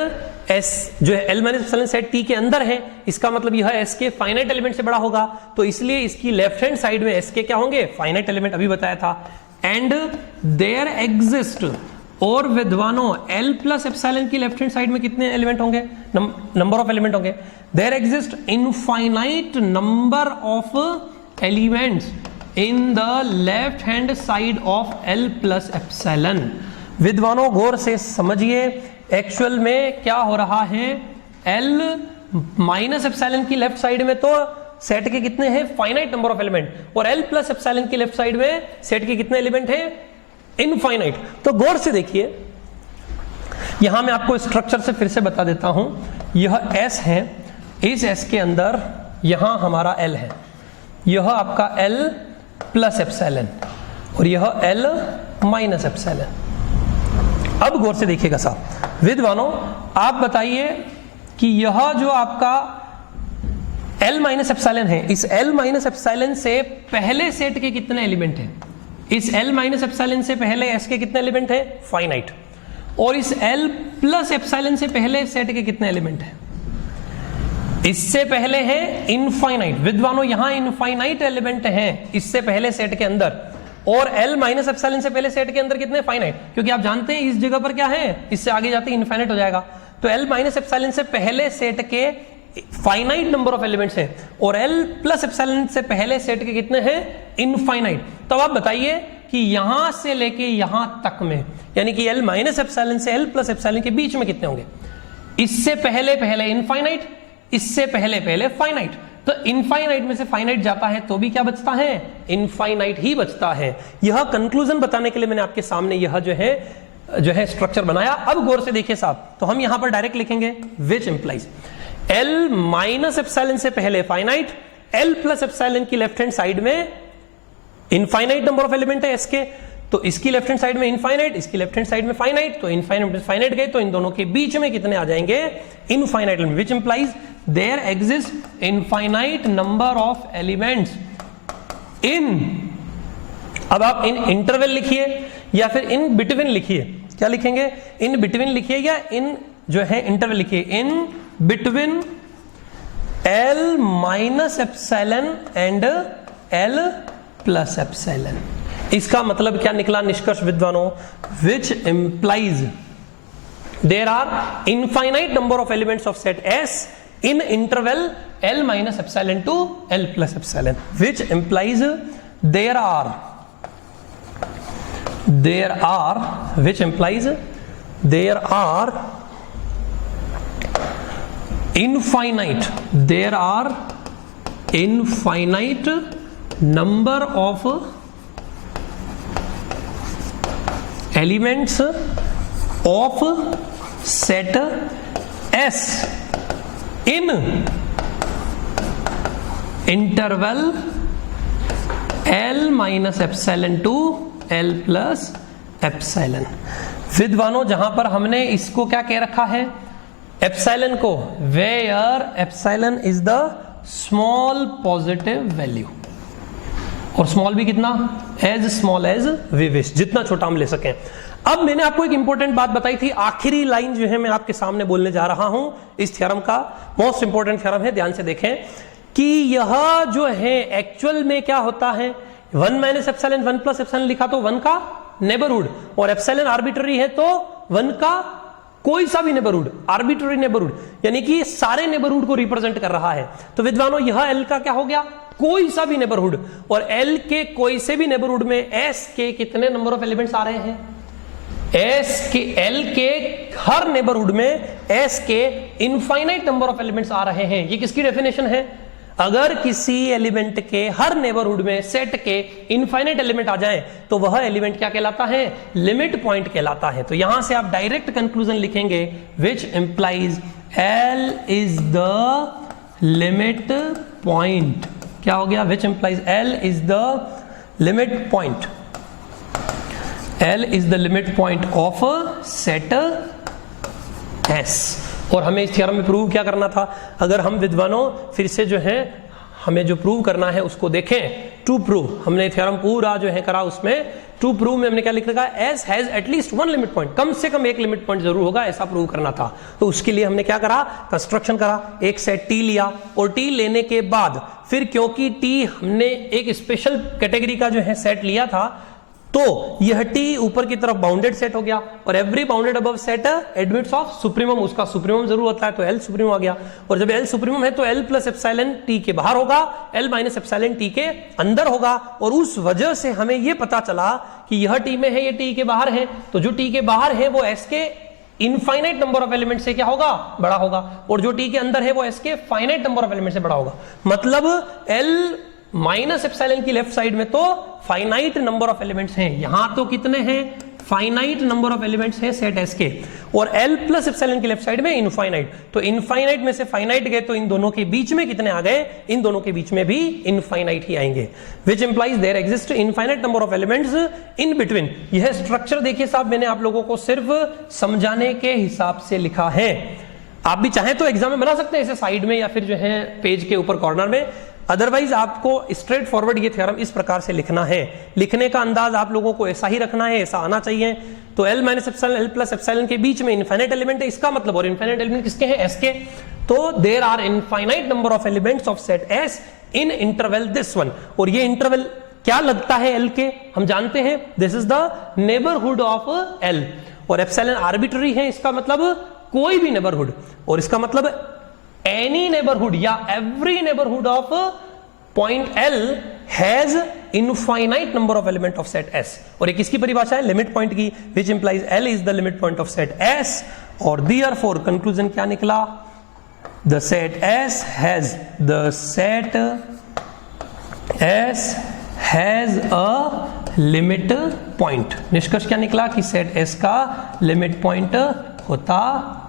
S जो है L minus epsilon set T के अंदर है, इसका मतलब यह S के फाइनाइट एलिमेंट से बड़ा होगा, तो इसलिए इसकी लेफ्ट हैंड साइड में S के क्या होंगे, फाइनाइट एलिमेंट, अभी बताया था। एंड देयर एग्जिस्ट, और विद्वानों L प्लस एप्सिलॉन की लेफ्ट हैंड साइड में कितने एलिमेंट होंगे, नंबर ऑफ एलिमेंट होंगे, there exist infinite number of elements in the left hand side of L plus epsilon. विद्वानों गौर से समझिए, एक्चुअल में क्या हो रहा है, L माइनस एप्सिलॉन की लेफ्ट साइड में तो सेट के कितने हैं, फाइनाइट नंबर ऑफ एलिमेंट, और L प्लस एप्सिलॉन की लेफ्ट साइड में सेट के कितने एलिमेंट हैं, इनफाइनाइट। तो गौर से देखिए, यहां मैं आपको स्ट्रक्चर से फिर से बता देता हूं। यह S है, इस S के अंदर यहां हमारा L है, यह आपका L प्लस एप्सिलॉन, और यह L माइनस एप्सिलॉन। अब गौर से देखिएगा साहब, विद्वानों आप बताइए कि यह जो आपका L माइनस एप्सिलॉन है, इस L माइनस एप्सिलॉन से पहले सेट के कितने एलिमेंट हैं, इस L माइनस एप्सिलॉन से पहले S के कितने एलिमेंट हैं, फाइनाइट, और इस L प्लस एप्सिलॉन से पहले सेट के कितने एलिमेंट हैं, इससे पहले है इनफाइनाइट। विद्वानों यहां इनफाइनाइट एलिमेंट हैं इससे पहले सेट के अंदर, और L माइनस एप्सिलॉन से पहले सेट के अंदर कितने, फाइनाइट, क्योंकि आप जानते हैं इस जगह पर क्या है, इससे आगे जाते इनफाइनाइट हो जाएगा। तो L माइनस एप्सिलॉन से पहले सेट के फाइनाइट नंबर ऑफ एलिमेंट्स हैं, और L प्लस एप्सिलॉन से पहले सेट के कितने हैं, इनफाइनाइट। तो आप बताइए कि यहां से लेके यहां तक में, यानी कि L माइनस एप्सिलॉन से L प्लस एप्सिलॉन के बीच में कितने होंगे, इससे पहले पहले इनफाइनाइट, इससे पहले पहले फाइनाइट। तो इनफाइनाइट में से फाइनाइट जाता है तो भी क्या बचता है, इनफाइनाइट ही बचता है। यह कंक्लूजन बताने के लिए मैंने आपके सामने यह जो है स्ट्रक्चर बनाया। अब गौर से देखिए साहब, तो हम यहां पर डायरेक्ट लिखेंगे which implies L minus epsilon से पहले फाइनाइट, L प्लस एप्सिलॉन की लेफ्ट हैंड साइड में इनफाइनाइट नंबर ऑफ एलिमेंट है इसके, तो इसकी लेफ्ट हैंड साइड में इनफाइनाइट, इसकी लेफ्ट हैंड साइड में फाइनाइट, तो इनफाइनाइट में फाइनाइट गए तो इन दोनों के बीच में कितने आ जाएंगे, infinite element, which implies there exist infinite number of elements in, अब आप इन इंटरवल लिखिए या फिर इन बिटवीन लिखिए, क्या लिखेंगे, इन बिटवीन लिखिए या इन जो है इंटरवल लिखिए, in between L minus epsilon and L plus epsilon. इसका मतलब क्या निकला निष्कर्ष विद्वानों, which implies there are infinite number of elements of set S in interval L minus epsilon to L plus epsilon, which implies there are which implies there are infinite number of elements of set S in interval L minus epsilon to L plus epsilon. विद्वानों जहां पर हमने इसको क्या कह रखा है, epsilon को, where epsilon is the small positive value, और स्मॉल भी कितना, as small as we wish, जितना छोटा हम ले सकें। अब मैंने आपको एक इंपॉर्टेंट बात बताई थी, आखिरी लाइन जो है मैं आपके सामने बोलने जा रहा हूं इस थ्योरम का, मोस्ट इंपॉर्टेंट थ्योरम है, ध्यान से देखें कि यह जो है एक्चुअल में क्या होता है, 1 माइनस एप्सिलॉन 1 प्लस एप्सिलॉन लिखा तो 1 का नेबरहुड, और एप्सिलॉन आर्बिट्ररी है तो 1 का कोई सा भी नेबरहुड, आर्बिट्ररी नेबरहुड, यानी कि सारे नेबरहुड को रिप्रेजेंट कर रहा है। तो विद्वानों यह L का क्या हो गया, कोई सा भी नेबरहुड, और L के कोई से भी नेबरहुड में S के कितने नंबर ऑफ एलिमेंट्स आ रहे हैं, L के हर नेबरहुड में S के इनफाइनाइट नंबर ऑफ एलिमेंट्स आ रहे हैं। ये किसकी डेफिनेशन है, अगर किसी एलिमेंट के हर नेबरहुड में सेट के इनफाइनाइट एलिमेंट आ जाए तो वह एलिमेंट क्या कहलाता है, लिमिट पॉइंट कहलाता है। तो यहां से आप डायरेक्ट कंक्लूजन लिखेंगे, which implies L is the limit point, क्या हो गया, which implies L is the limit point, L is the limit point of set S। और हमें इस थ्योरम में प्रूव क्या करना था, अगर हम विद्वानों फिर से जो है हमें जो प्रूव करना है उसको देखें, टू प्रूव, हमने थ्योरम पूरा जो है करा, उसमें टू प्रूव में हमने क्या लिख रखा है, S has at least 1 limit point, कम से कम एक लिमिट पॉइंट जरूर होगा, ऐसा प्रूव करना था। तो उसके लिए हमने क्या करा, कंस्ट्रक्शन करा, एक सेट T लिया, और T लेने के बाद फिर क्योंकि T हमने एक स्पेशल कैटेगरी का जो है सेट लिया था, तो यह T ऊपर की तरफ बाउंडेड सेट हो गया, और every bounded above set admits of supremum, उसका सुप्रीमम जरूर होता है, तो L सुप्रीमम आ गया, और जब L सुप्रीमम है तो L प्लस एप्सिलॉन T के बाहर होगा, L माइनस एप्सिलॉन T के अंदर होगा, और उस वजह से हमें यह पता चला कि यह T में है, ये T के बाहर है, तो जो T के बाहर है वो S के इनफाइनाइट नंबर ऑफ एलिमेंट से क्या होगा, बड़ा होगा, और जो T के अंदर है वो S के फाइनाइट नंबर ऑफ एलिमेंट से बड़ा होगा। मतलब L माइनस एप्सिलॉन की लेफ्ट साइड में तो फाइनाइट नंबर ऑफ एलिमेंट्स हैं, यहां तो कितने हैं, फाइनाइट नंबर ऑफ एलिमेंट्स हैं सेट S के, और L प्लस एप्सिलॉन की लेफ्ट साइड में इनफाइनाइट, तो इनफाइनाइट में से फाइनाइट गए तो इन दोनों के बीच में कितने आ गए, इन दोनों के बीच में भी इनफाइनाइट ही आएंगे, which implies there exist infinite number of elements in between. यह स्ट्रक्चर देखिए साहब, मैंने आप लोगों को सिर्फ समझाने के हिसाब से लिखा है, आप भी चाहें तो एग्जाम में बना सकते हैं इसे साइड में या फिर जो है पेज के ऊपर कॉर्नर में, अदरवाइज आपको स्ट्रेट फॉरवर्ड ये थ्योरम इस प्रकार से लिखना है, लिखने का अंदाज आप लोगों को ऐसा ही रखना है, ऐसा आना चाहिए। तो L minus epsilon L plus epsilon के बीच में इनफाइनाइट एलिमेंट है, इसका मतलब, और इनफाइनाइट एलिमेंट किसके हैं, S के, तो there are infinite number of elements of set S in interval this one, और ये इंटरवल क्या लगता है L के, हम जानते हैं this is the neighbourhood of L, और एप्सिलॉन आर्बिट्ररी है, इसका मतलब कोई भी नेबरहुड, और इसका मतलब एनी नेबरहुड या every neighbourhood of point L has infinite number of element of set S, और एक इसकी परिभाषा है लिमिट पॉइंट की, which implies L is the limit point of set S, और देयरफॉर कंक्लूजन क्या निकला, the set S has a limit point. निष्कर्ष क्या निकला कि सेट S का लिमिट पॉइंट होता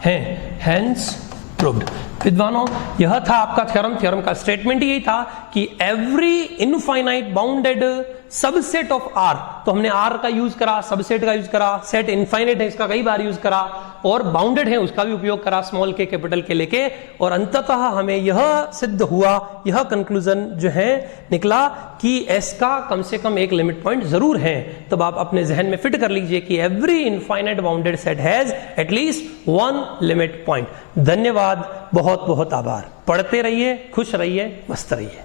है, हेंस प्रूव्ड। विद्वानों, यह था आपका थ्योरम। थ्योरम का स्टेटमेंट यही था कि every infinite bounded subset of R, तो हमने R का यूज करा, सबसेट का यूज करा, सेट इनफाइनाइट है इसका कई बार यूज करा, और बाउंडेड है उसका भी उपयोग करा, स्मॉल के कैपिटल के लेके, और अंततः हमें यह सिद्ध हुआ, यह कंक्लूजन जो है निकला कि S का कम से कम एक लिमिट पॉइंट जरूर है। तब आप अपने जहन में फिट कर लीजिए कि every infinite bounded set has at least one limit point. धन्यवाद, बहुत बहुत आभार। पढ़ते रहिए, खुश रहिए, मस्त रहिए।